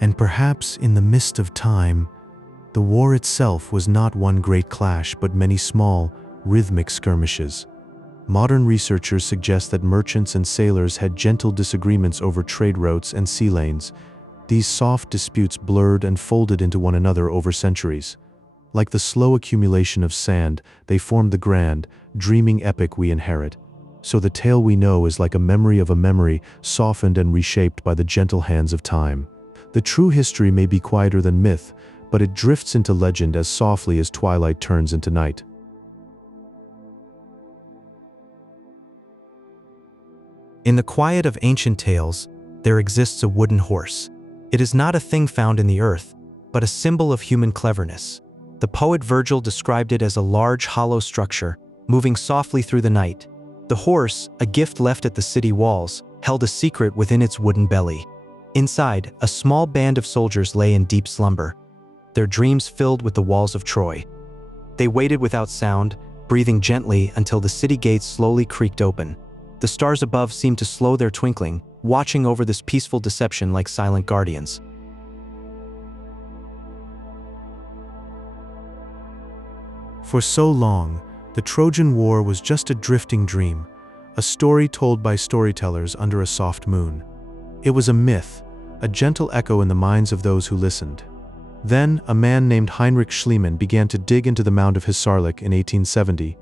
And perhaps in the mist of time, the war itself was not one great clash but many small, rhythmic skirmishes. Modern researchers suggest that merchants and sailors had gentle disagreements over trade routes and sea lanes. These soft disputes blurred and folded into one another over centuries. Like the slow accumulation of sand, they formed the grand, dreaming epic we inherit. So the tale we know is like a memory of a memory, softened and reshaped by the gentle hands of time. The true history may be quieter than myth, but it drifts into legend as softly as twilight turns into night. In the quiet of ancient tales, there exists a wooden horse. It is not a thing found in the earth, but a symbol of human cleverness. The poet Virgil described it as a large, hollow structure, moving softly through the night. The horse, a gift left at the city walls, held a secret within its wooden belly. Inside, a small band of soldiers lay in deep slumber, their dreams filled with the walls of Troy. They waited without sound, breathing gently until the city gates slowly creaked open. The stars above seemed to slow their twinkling, watching over this peaceful deception like silent guardians. For so long, the Trojan War was just a drifting dream, a story told by storytellers under a soft moon. It was a myth, a gentle echo in the minds of those who listened. Then, a man named Heinrich Schliemann began to dig into the mound of Hissarlik in 1870,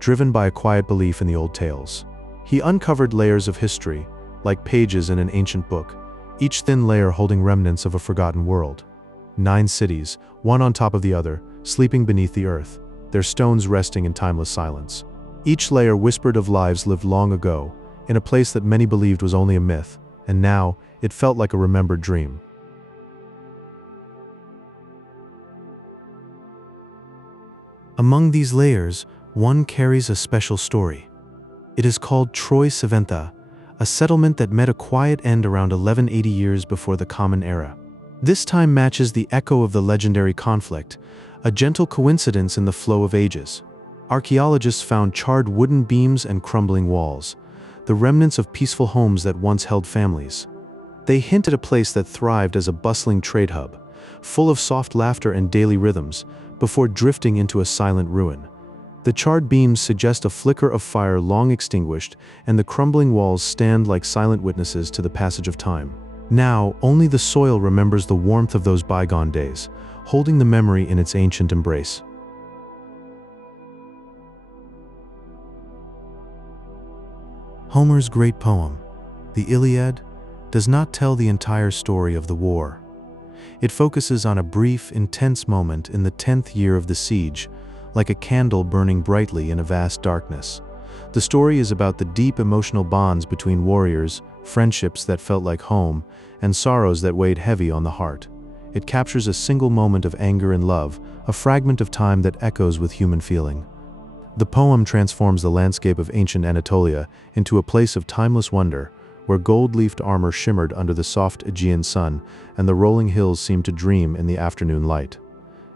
driven by a quiet belief in the old tales. He uncovered layers of history, like pages in an ancient book, each thin layer holding remnants of a forgotten world. 9 cities, one on top of the other, sleeping beneath the earth, their stones resting in timeless silence. Each layer whispered of lives lived long ago, in a place that many believed was only a myth, and now it felt like a remembered dream. Among these layers, one carries a special story. It is called Troy Saventha, a settlement that met a quiet end around 1180 years before the Common Era. This time matches the echo of the legendary conflict, a gentle coincidence in the flow of ages. Archaeologists found charred wooden beams and crumbling walls, the remnants of peaceful homes that once held families. They hint at a place that thrived as a bustling trade hub, full of soft laughter and daily rhythms, before drifting into a silent ruin. The charred beams suggest a flicker of fire long extinguished, and the crumbling walls stand like silent witnesses to the passage of time. Now, only the soil remembers the warmth of those bygone days, holding the memory in its ancient embrace. Homer's great poem, the Iliad, does not tell the entire story of the war. It focuses on a brief, intense moment in the 10th year of the siege, like a candle burning brightly in a vast darkness. The story is about the deep emotional bonds between warriors, friendships that felt like home, and sorrows that weighed heavy on the heart. It captures a single moment of anger and love, a fragment of time that echoes with human feeling. The poem transforms the landscape of ancient Anatolia into a place of timeless wonder, where gold-leafed armor shimmered under the soft Aegean sun and the rolling hills seemed to dream in the afternoon light.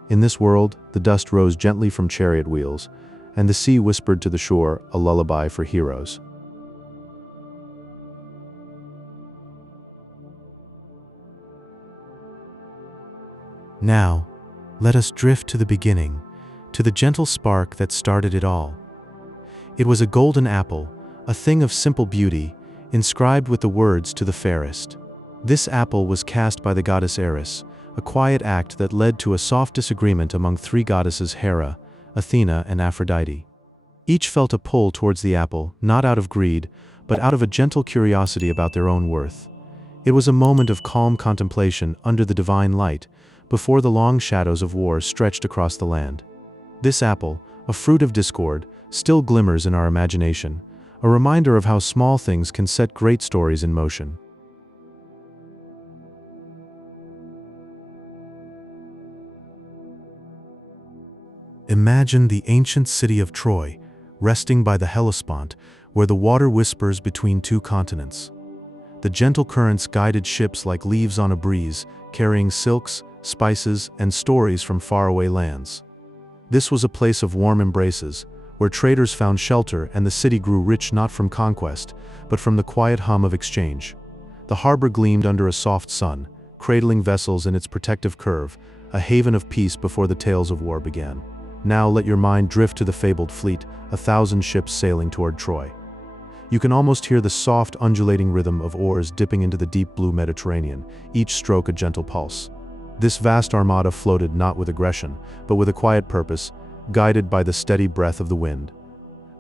In this world, the dust rose gently from chariot wheels, and the sea whispered to the shore a lullaby for heroes. Now, let us drift to the beginning, to the gentle spark that started it all. It was a golden apple, a thing of simple beauty, inscribed with the words "to the fairest." This apple was cast by the goddess Eris, a quiet act that led to a soft disagreement among three goddesses: Hera, Athena, and Aphrodite. Each felt a pull towards the apple, not out of greed, but out of a gentle curiosity about their own worth. It was a moment of calm contemplation under the divine light, before the long shadows of war stretched across the land. This apple, a fruit of discord, still glimmers in our imagination, a reminder of how small things can set great stories in motion. Imagine the ancient city of Troy, resting by the Hellespont, where the water whispers between two continents. The gentle currents guided ships like leaves on a breeze, carrying silks, spices, and stories from faraway lands. This was a place of warm embraces, where traders found shelter and the city grew rich not from conquest, but from the quiet hum of exchange. The harbor gleamed under a soft sun, cradling vessels in its protective curve, a haven of peace before the tales of war began. Now let your mind drift to the fabled fleet, 1,000 ships sailing toward Troy. You can almost hear the soft, undulating rhythm of oars dipping into the deep blue Mediterranean, each stroke a gentle pulse. This vast armada floated not with aggression, but with a quiet purpose, guided by the steady breath of the wind.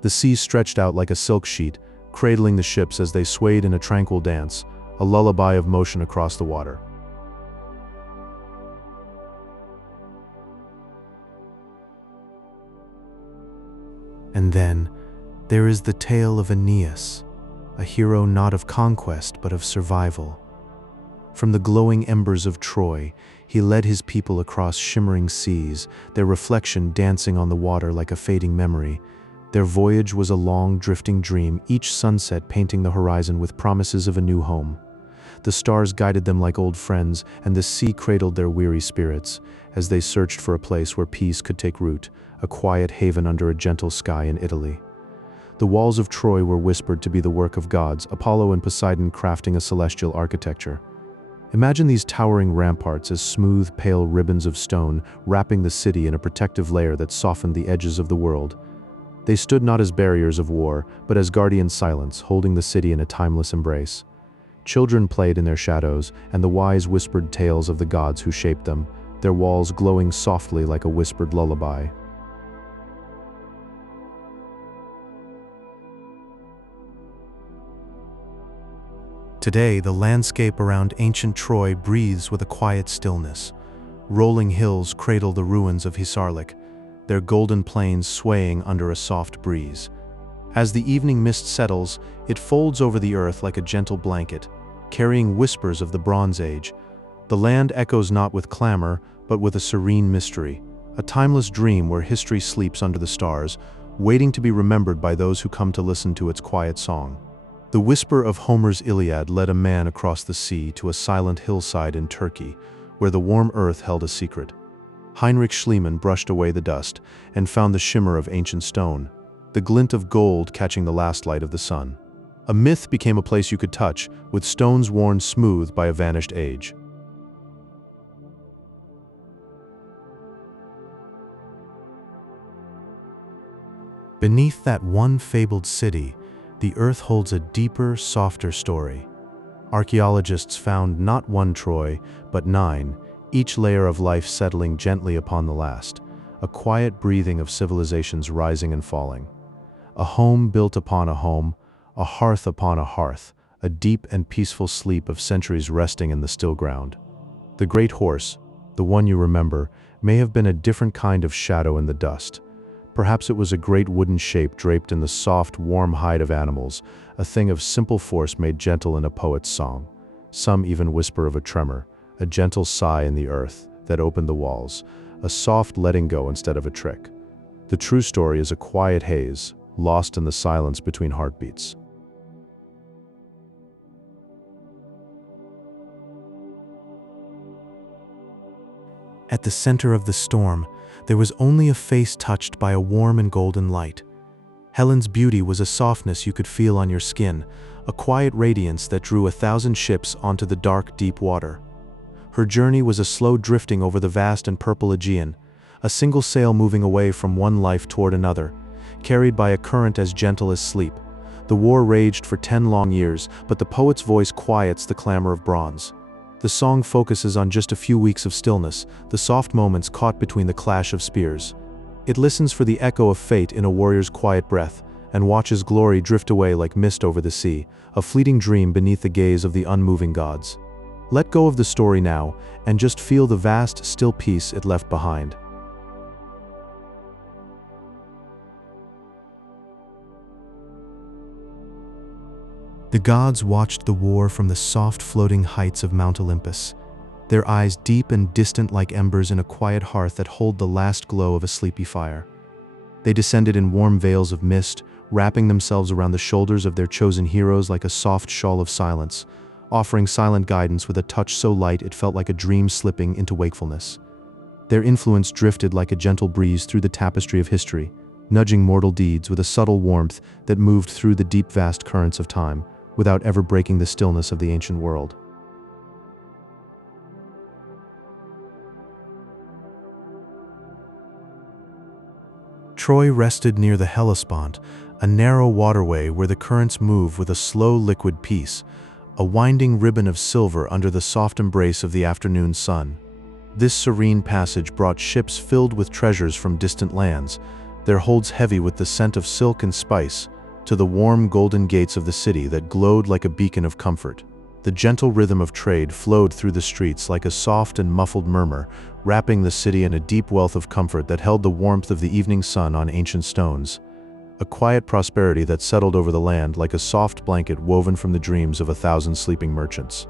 The sea stretched out like a silk sheet, cradling the ships as they swayed in a tranquil dance, a lullaby of motion across the water. And then, there is the tale of Aeneas, a hero not of conquest but of survival. From the glowing embers of Troy, he led his people across shimmering seas, their reflection dancing on the water like a fading memory. Their voyage was a long, drifting dream, each sunset painting the horizon with promises of a new home. The stars guided them like old friends, and the sea cradled their weary spirits as they searched for a place where peace could take root, a quiet haven under a gentle sky in Italy. The walls of Troy were whispered to be the work of gods, Apollo and Poseidon crafting a celestial architecture. Imagine these towering ramparts as smooth, pale ribbons of stone, wrapping the city in a protective layer that softened the edges of the world. They stood not as barriers of war, but as guardian silence, holding the city in a timeless embrace. Children played in their shadows, and the wise whispered tales of the gods who shaped them, their walls glowing softly like a whispered lullaby. Today, the landscape around ancient Troy breathes with a quiet stillness. Rolling hills cradle the ruins of Hisarlik, their golden plains swaying under a soft breeze. As the evening mist settles, it folds over the earth like a gentle blanket, carrying whispers of the Bronze Age. The land echoes not with clamor, but with a serene mystery, a timeless dream where history sleeps under the stars, waiting to be remembered by those who come to listen to its quiet song. The whisper of Homer's Iliad led a man across the sea to a silent hillside in Turkey, where the warm earth held a secret. Heinrich Schliemann brushed away the dust and found the shimmer of ancient stone, the glint of gold catching the last light of the sun. A myth became a place you could touch, with stones worn smooth by a vanished age. Beneath that one fabled city, the earth holds a deeper, softer story. Archaeologists found not one Troy, but 9, each layer of life settling gently upon the last, a quiet breathing of civilizations rising and falling. A home built upon a home, a hearth upon a hearth, a deep and peaceful sleep of centuries resting in the still ground. The great horse, the one you remember, may have been a different kind of shadow in the dust. Perhaps it was a great wooden shape draped in the soft, warm hide of animals, a thing of simple force made gentle in a poet's song. Some even whisper of a tremor, a gentle sigh in the earth that opened the walls, a soft letting go instead of a trick. The true story is a quiet haze, lost in the silence between heartbeats. At the center of the storm, there was only a face touched by a warm and golden light. Helen's beauty was a softness you could feel on your skin, a quiet radiance that drew 1,000 ships onto the dark, deep water. Her journey was a slow drifting over the vast and purple Aegean, a single sail moving away from one life toward another, carried by a current as gentle as sleep. The war raged for 10 long years, but the poet's voice quiets the clamor of bronze. The song focuses on just a few weeks of stillness, the soft moments caught between the clash of spears. It listens for the echo of fate in a warrior's quiet breath, and watches glory drift away like mist over the sea, a fleeting dream beneath the gaze of the unmoving gods. Let go of the story now, and just feel the vast, still peace it left behind. The gods watched the war from the soft floating heights of Mount Olympus, their eyes deep and distant like embers in a quiet hearth that hold the last glow of a sleepy fire. They descended in warm veils of mist, wrapping themselves around the shoulders of their chosen heroes like a soft shawl of silence, offering silent guidance with a touch so light it felt like a dream slipping into wakefulness. Their influence drifted like a gentle breeze through the tapestry of history, nudging mortal deeds with a subtle warmth that moved through the deep vast currents of time, without ever breaking the stillness of the ancient world. Troy rested near the Hellespont, a narrow waterway where the currents move with a slow liquid peace, a winding ribbon of silver under the soft embrace of the afternoon sun. This serene passage brought ships filled with treasures from distant lands, their holds heavy with the scent of silk and spice, to the warm golden gates of the city that glowed like a beacon of comfort. The gentle rhythm of trade flowed through the streets like a soft and muffled murmur, wrapping the city in a deep wealth of comfort that held the warmth of the evening sun on ancient stones. A quiet prosperity that settled over the land like a soft blanket woven from the dreams of 1,000 sleeping merchants.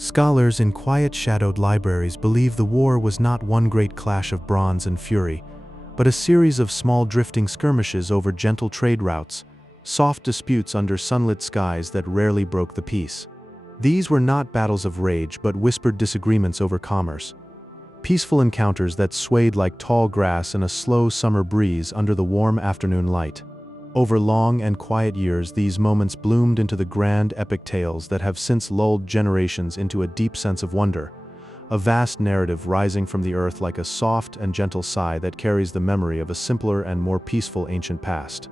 Scholars in quiet-shadowed libraries believe the war was not one great clash of bronze and fury, but a series of small drifting skirmishes over gentle trade routes, soft disputes under sunlit skies that rarely broke the peace. These were not battles of rage but whispered disagreements over commerce, peaceful encounters that swayed like tall grass in a slow summer breeze under the warm afternoon light. Over long and quiet years, these moments bloomed into the grand epic tales that have since lulled generations into a deep sense of wonder, a vast narrative rising from the earth like a soft and gentle sigh that carries the memory of a simpler and more peaceful ancient past.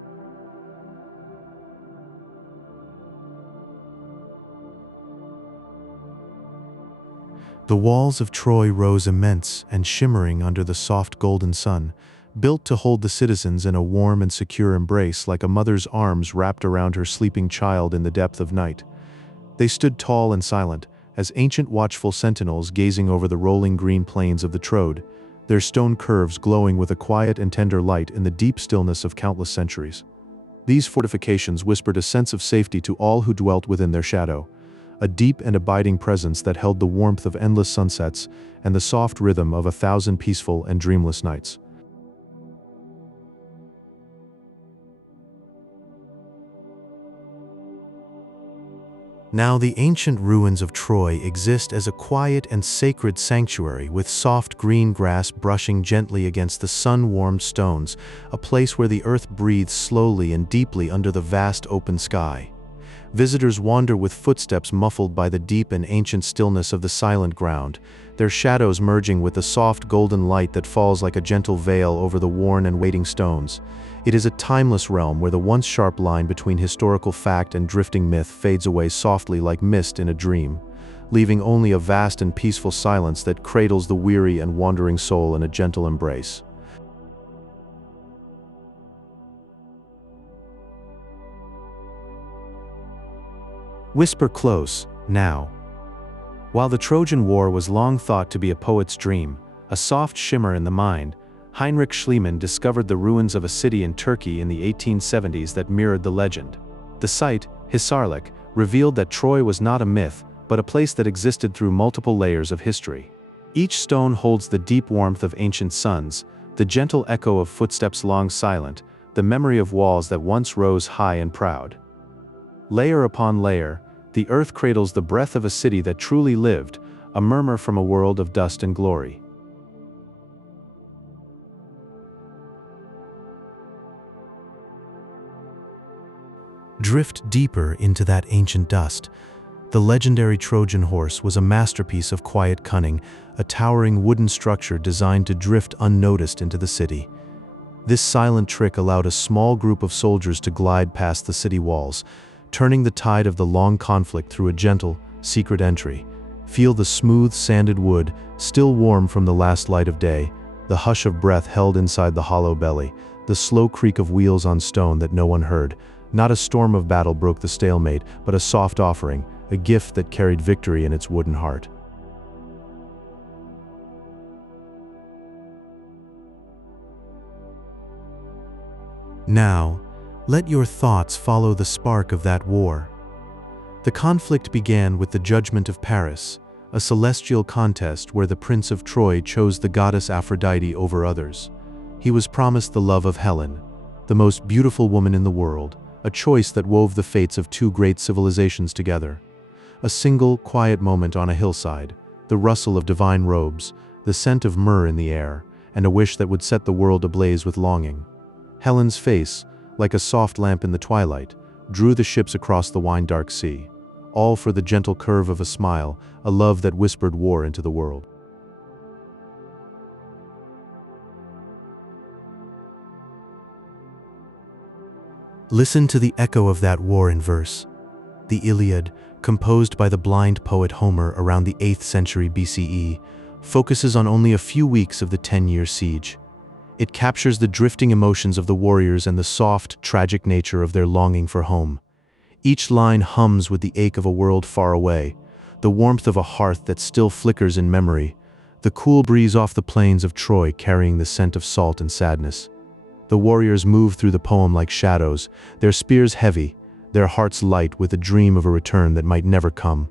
The walls of Troy rose immense and shimmering under the soft golden sun, built to hold the citizens in a warm and secure embrace like a mother's arms wrapped around her sleeping child in the depth of night. They stood tall and silent, as ancient watchful sentinels gazing over the rolling green plains of the Troad, their stone curves glowing with a quiet and tender light in the deep stillness of countless centuries. These fortifications whispered a sense of safety to all who dwelt within their shadow, a deep and abiding presence that held the warmth of endless sunsets and the soft rhythm of 1,000 peaceful and dreamless nights. Now the ancient ruins of Troy exist as a quiet and sacred sanctuary with soft green grass brushing gently against the sun-warmed stones, a place where the earth breathes slowly and deeply under the vast open sky. Visitors wander with footsteps muffled by the deep and ancient stillness of the silent ground, their shadows merging with the soft golden light that falls like a gentle veil over the worn and waiting stones. It is a timeless realm where the once sharp line between historical fact and drifting myth fades away softly like mist in a dream, leaving only a vast and peaceful silence that cradles the weary and wandering soul in a gentle embrace. Whisper close, now. While the Trojan War was long thought to be a poet's dream, a soft shimmer in the mind, Heinrich Schliemann discovered the ruins of a city in Turkey in the 1870s that mirrored the legend. The site, Hisarlik, revealed that Troy was not a myth, but a place that existed through multiple layers of history. Each stone holds the deep warmth of ancient suns, the gentle echo of footsteps long silent, the memory of walls that once rose high and proud. Layer upon layer, the earth cradles the breath of a city that truly lived, a murmur from a world of dust and glory. Drift deeper into that ancient dust. The legendary Trojan Horse was a masterpiece of quiet cunning, a towering wooden structure designed to drift unnoticed into the city. This silent trick allowed a small group of soldiers to glide past the city walls, turning the tide of the long conflict through a gentle, secret entry. Feel the smooth, sanded wood, still warm from the last light of day, the hush of breath held inside the hollow belly, the slow creak of wheels on stone that no one heard. Not a storm of battle broke the stalemate, but a soft offering, a gift that carried victory in its wooden heart. Now, let your thoughts follow the spark of that war. The conflict began with the judgment of Paris, a celestial contest where the Prince of Troy chose the goddess Aphrodite over others. He was promised the love of Helen, the most beautiful woman in the world, a choice that wove the fates of two great civilizations together. A single, quiet moment on a hillside, the rustle of divine robes, the scent of myrrh in the air, and a wish that would set the world ablaze with longing. Helen's face, like a soft lamp in the twilight, drew the ships across the wine-dark sea, all for the gentle curve of a smile, a love that whispered war into the world. Listen to the echo of that war in verse. The Iliad, composed by the blind poet Homer around the 8th century BCE, focuses on only a few weeks of the 10-year siege. It captures the drifting emotions of the warriors and the soft, tragic nature of their longing for home. Each line hums with the ache of a world far away, the warmth of a hearth that still flickers in memory, the cool breeze off the plains of Troy carrying the scent of salt and sadness. The warriors move through the poem like shadows, their spears heavy, their hearts light with a dream of a return that might never come.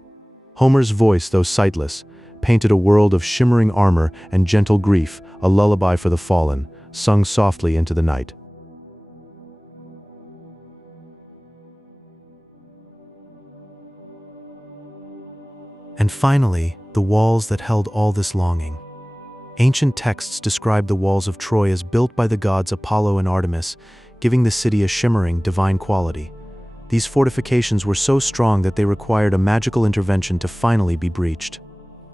Homer's voice, though sightless, painted a world of shimmering armor and gentle grief, a lullaby for the fallen, sung softly into the night. And finally, the walls that held all this longing. Ancient texts describe the walls of Troy as built by the gods Apollo and Artemis, giving the city a shimmering, divine quality. These fortifications were so strong that they required a magical intervention to finally be breached.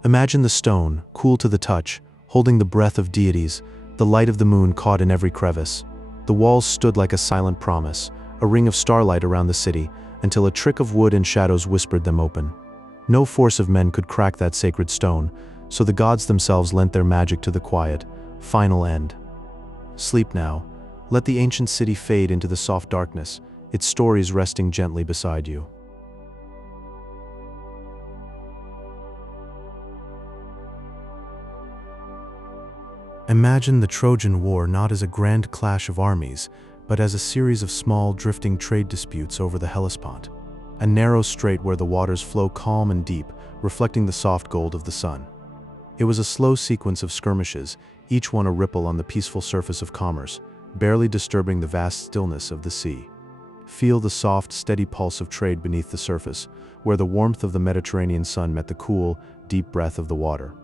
Imagine the stone, cool to the touch, holding the breath of deities, the light of the moon caught in every crevice. The walls stood like a silent promise, a ring of starlight around the city, until a trick of wood and shadows whispered them open. No force of men could crack that sacred stone, so the gods themselves lent their magic to the quiet, final end. Sleep now. Let the ancient city fade into the soft darkness, its stories resting gently beside you. Imagine the Trojan War not as a grand clash of armies, but as a series of small, drifting trade disputes over the Hellespont, a narrow strait where the waters flow calm and deep, reflecting the soft gold of the sun. It was a slow sequence of skirmishes, each one a ripple on the peaceful surface of commerce, barely disturbing the vast stillness of the sea. Feel the soft, steady pulse of trade beneath the surface, where the warmth of the Mediterranean sun met the cool, deep breath of the water.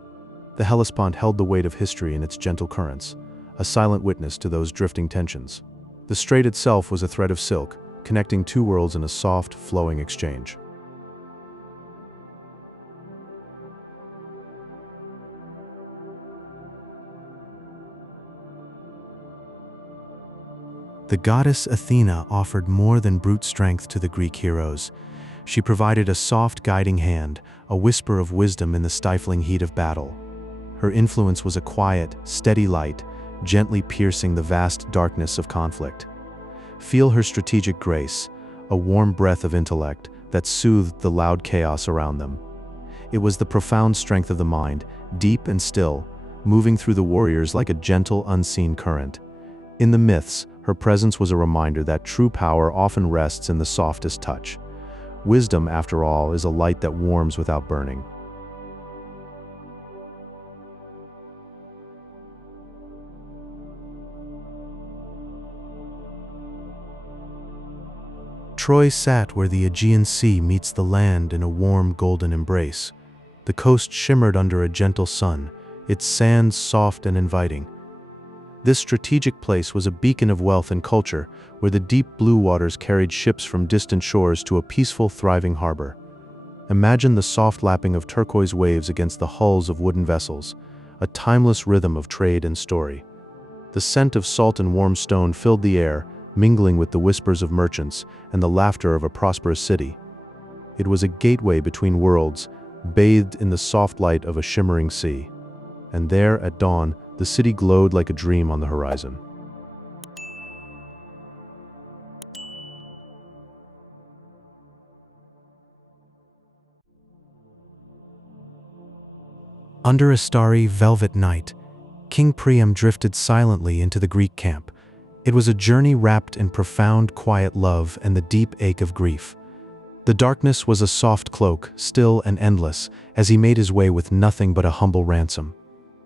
The Hellespont held the weight of history in its gentle currents, a silent witness to those drifting tensions. The strait itself was a thread of silk, connecting two worlds in a soft, flowing exchange. The goddess Athena offered more than brute strength to the Greek heroes. She provided a soft guiding hand, a whisper of wisdom in the stifling heat of battle. Her influence was a quiet, steady light, gently piercing the vast darkness of conflict. Feel her strategic grace, a warm breath of intellect that soothed the loud chaos around them. It was the profound strength of the mind, deep and still, moving through the warriors like a gentle, unseen current. In the myths, her presence was a reminder that true power often rests in the softest touch. Wisdom, after all, is a light that warms without burning. Troy sat where the Aegean Sea meets the land in a warm golden embrace. The coast shimmered under a gentle sun, its sands soft and inviting. This strategic place was a beacon of wealth and culture, where the deep blue waters carried ships from distant shores to a peaceful, thriving harbor. Imagine the soft lapping of turquoise waves against the hulls of wooden vessels, a timeless rhythm of trade and story. The scent of salt and warm stone filled the air, mingling with the whispers of merchants and the laughter of a prosperous city. It was a gateway between worlds, bathed in the soft light of a shimmering sea. And there, at dawn, the city glowed like a dream on the horizon. Under a starry, velvet night, King Priam drifted silently into the Greek camp. It was a journey wrapped in profound, quiet love and the deep ache of grief. The darkness was a soft cloak, still and endless, as he made his way with nothing but a humble ransom.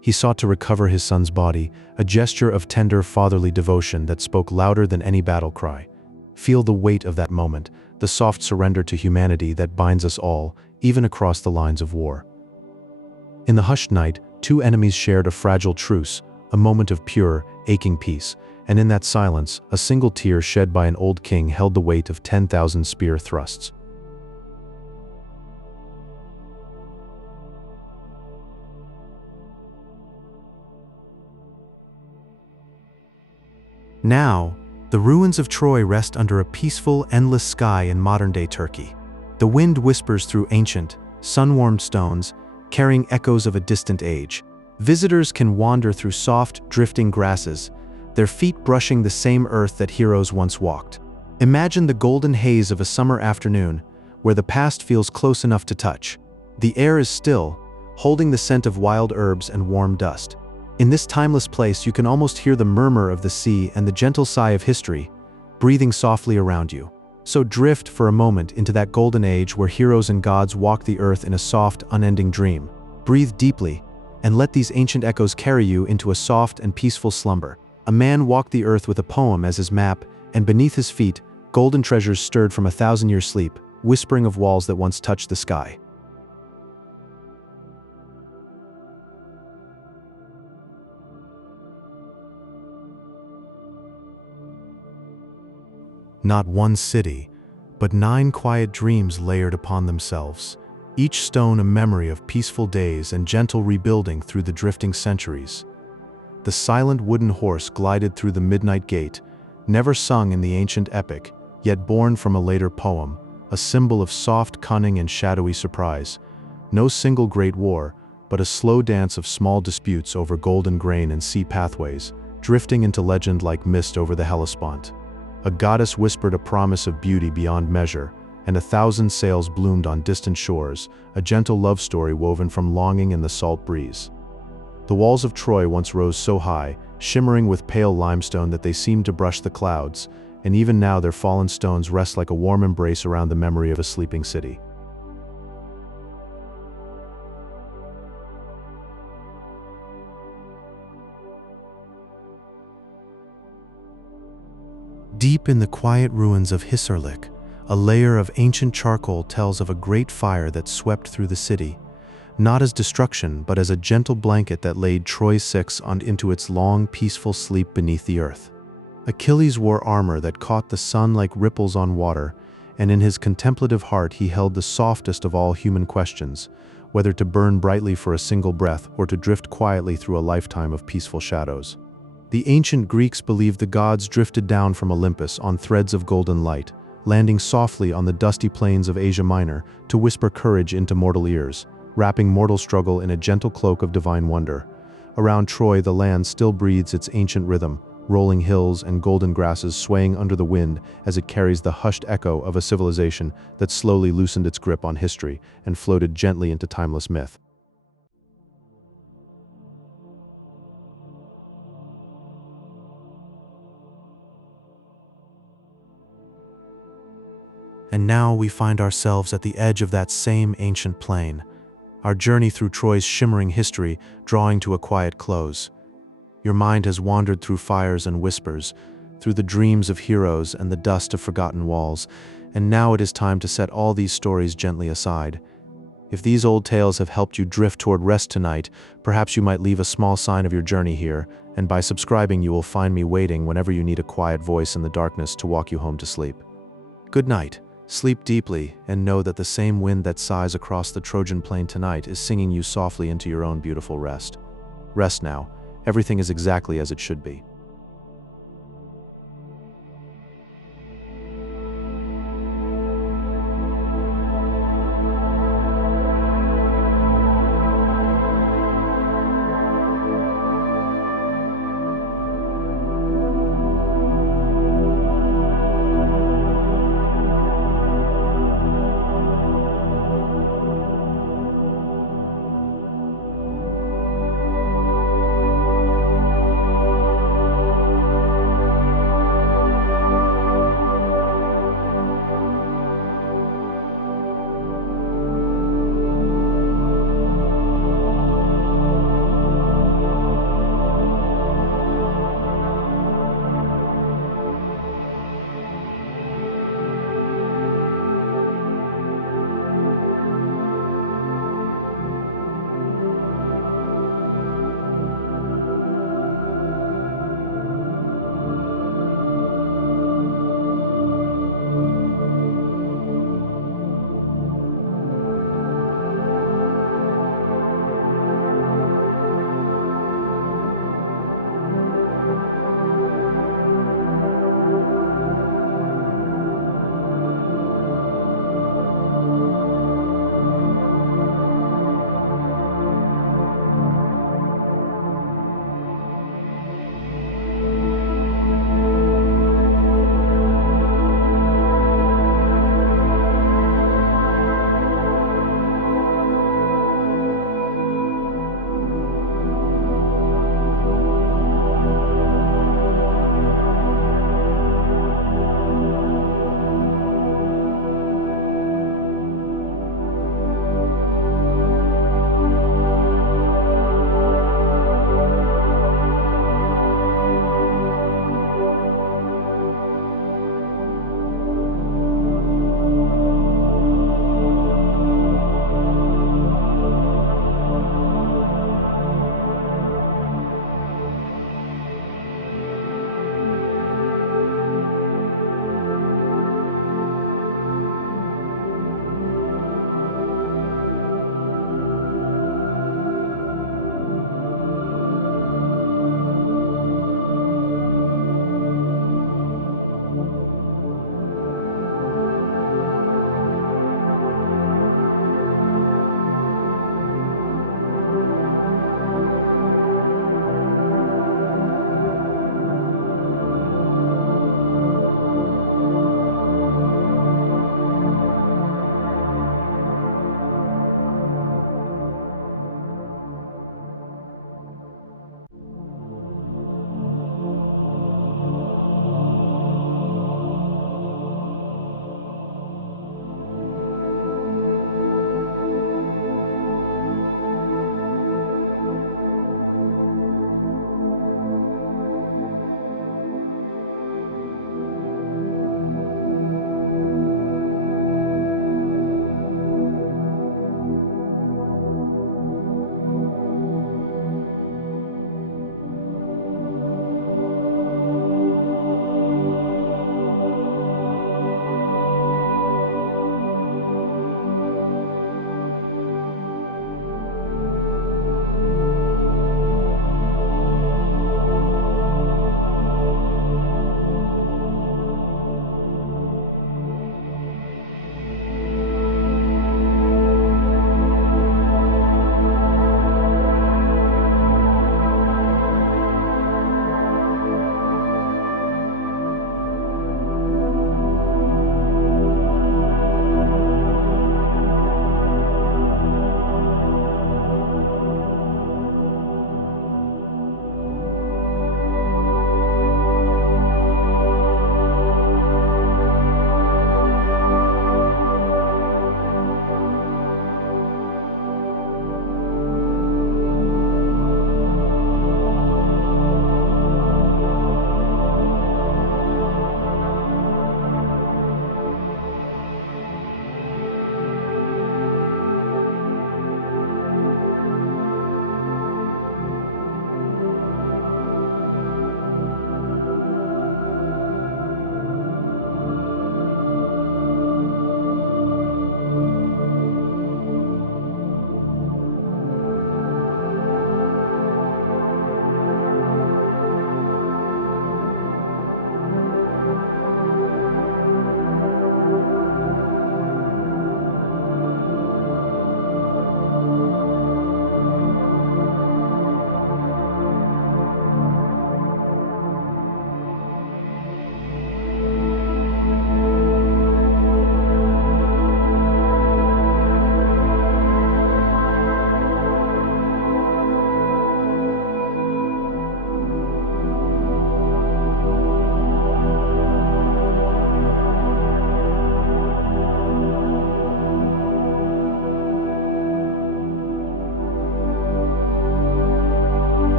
He sought to recover his son's body, a gesture of tender fatherly devotion that spoke louder than any battle cry. Feel the weight of that moment, the soft surrender to humanity that binds us all, even across the lines of war. In the hushed night, two enemies shared a fragile truce, a moment of pure, aching peace, and in that silence, a single tear shed by an old king held the weight of 10,000 spear thrusts. Now, the ruins of Troy rest under a peaceful, endless sky in modern-day Turkey. The wind whispers through ancient, sun-warmed stones, carrying echoes of a distant age. Visitors can wander through soft, drifting grasses, their feet brushing the same earth that heroes once walked. Imagine the golden haze of a summer afternoon, where the past feels close enough to touch. The air is still, holding the scent of wild herbs and warm dust. In this timeless place, you can almost hear the murmur of the sea and the gentle sigh of history, breathing softly around you. So drift for a moment into that golden age where heroes and gods walk the earth in a soft, unending dream. Breathe deeply, and let these ancient echoes carry you into a soft and peaceful slumber. A man walked the earth with a poem as his map, and beneath his feet, golden treasures stirred from 1,000-year sleep, whispering of walls that once touched the sky. Not one city, but 9 quiet dreams layered upon themselves, each stone a memory of peaceful days and gentle rebuilding through the drifting centuries. The silent wooden horse glided through the midnight gate, never sung in the ancient epic, yet born from a later poem, a symbol of soft cunning and shadowy surprise. No single great war, but a slow dance of small disputes over golden grain and sea pathways, drifting into legend like mist over the Hellespont. A goddess whispered a promise of beauty beyond measure, and 1,000 sails bloomed on distant shores, a gentle love story woven from longing in the salt breeze. The walls of Troy once rose so high, shimmering with pale limestone that they seemed to brush the clouds, and even now their fallen stones rest like a warm embrace around the memory of a sleeping city. Deep in the quiet ruins of Hisarlik, a layer of ancient charcoal tells of a great fire that swept through the city, not as destruction but as a gentle blanket that laid Troy's six into its long, peaceful sleep beneath the earth. Achilles wore armor that caught the sun like ripples on water, and in his contemplative heart he held the softest of all human questions, whether to burn brightly for a single breath or to drift quietly through a lifetime of peaceful shadows. The ancient Greeks believed the gods drifted down from Olympus on threads of golden light, landing softly on the dusty plains of Asia Minor to whisper courage into mortal ears, wrapping mortal struggle in a gentle cloak of divine wonder. Around Troy, the land still breathes its ancient rhythm, rolling hills and golden grasses swaying under the wind as it carries the hushed echo of a civilization that slowly loosened its grip on history and floated gently into timeless myth. And now we find ourselves at the edge of that same ancient plain, our journey through Troy's shimmering history drawing to a quiet close. Your mind has wandered through fires and whispers, through the dreams of heroes and the dust of forgotten walls, and now it is time to set all these stories gently aside. If these old tales have helped you drift toward rest tonight, perhaps you might leave a small sign of your journey here, and by subscribing you will find me waiting whenever you need a quiet voice in the darkness to walk you home to sleep. Good night. Sleep deeply, and know that the same wind that sighs across the Trojan plain tonight is singing you softly into your own beautiful rest. Rest now. Everything is exactly as it should be.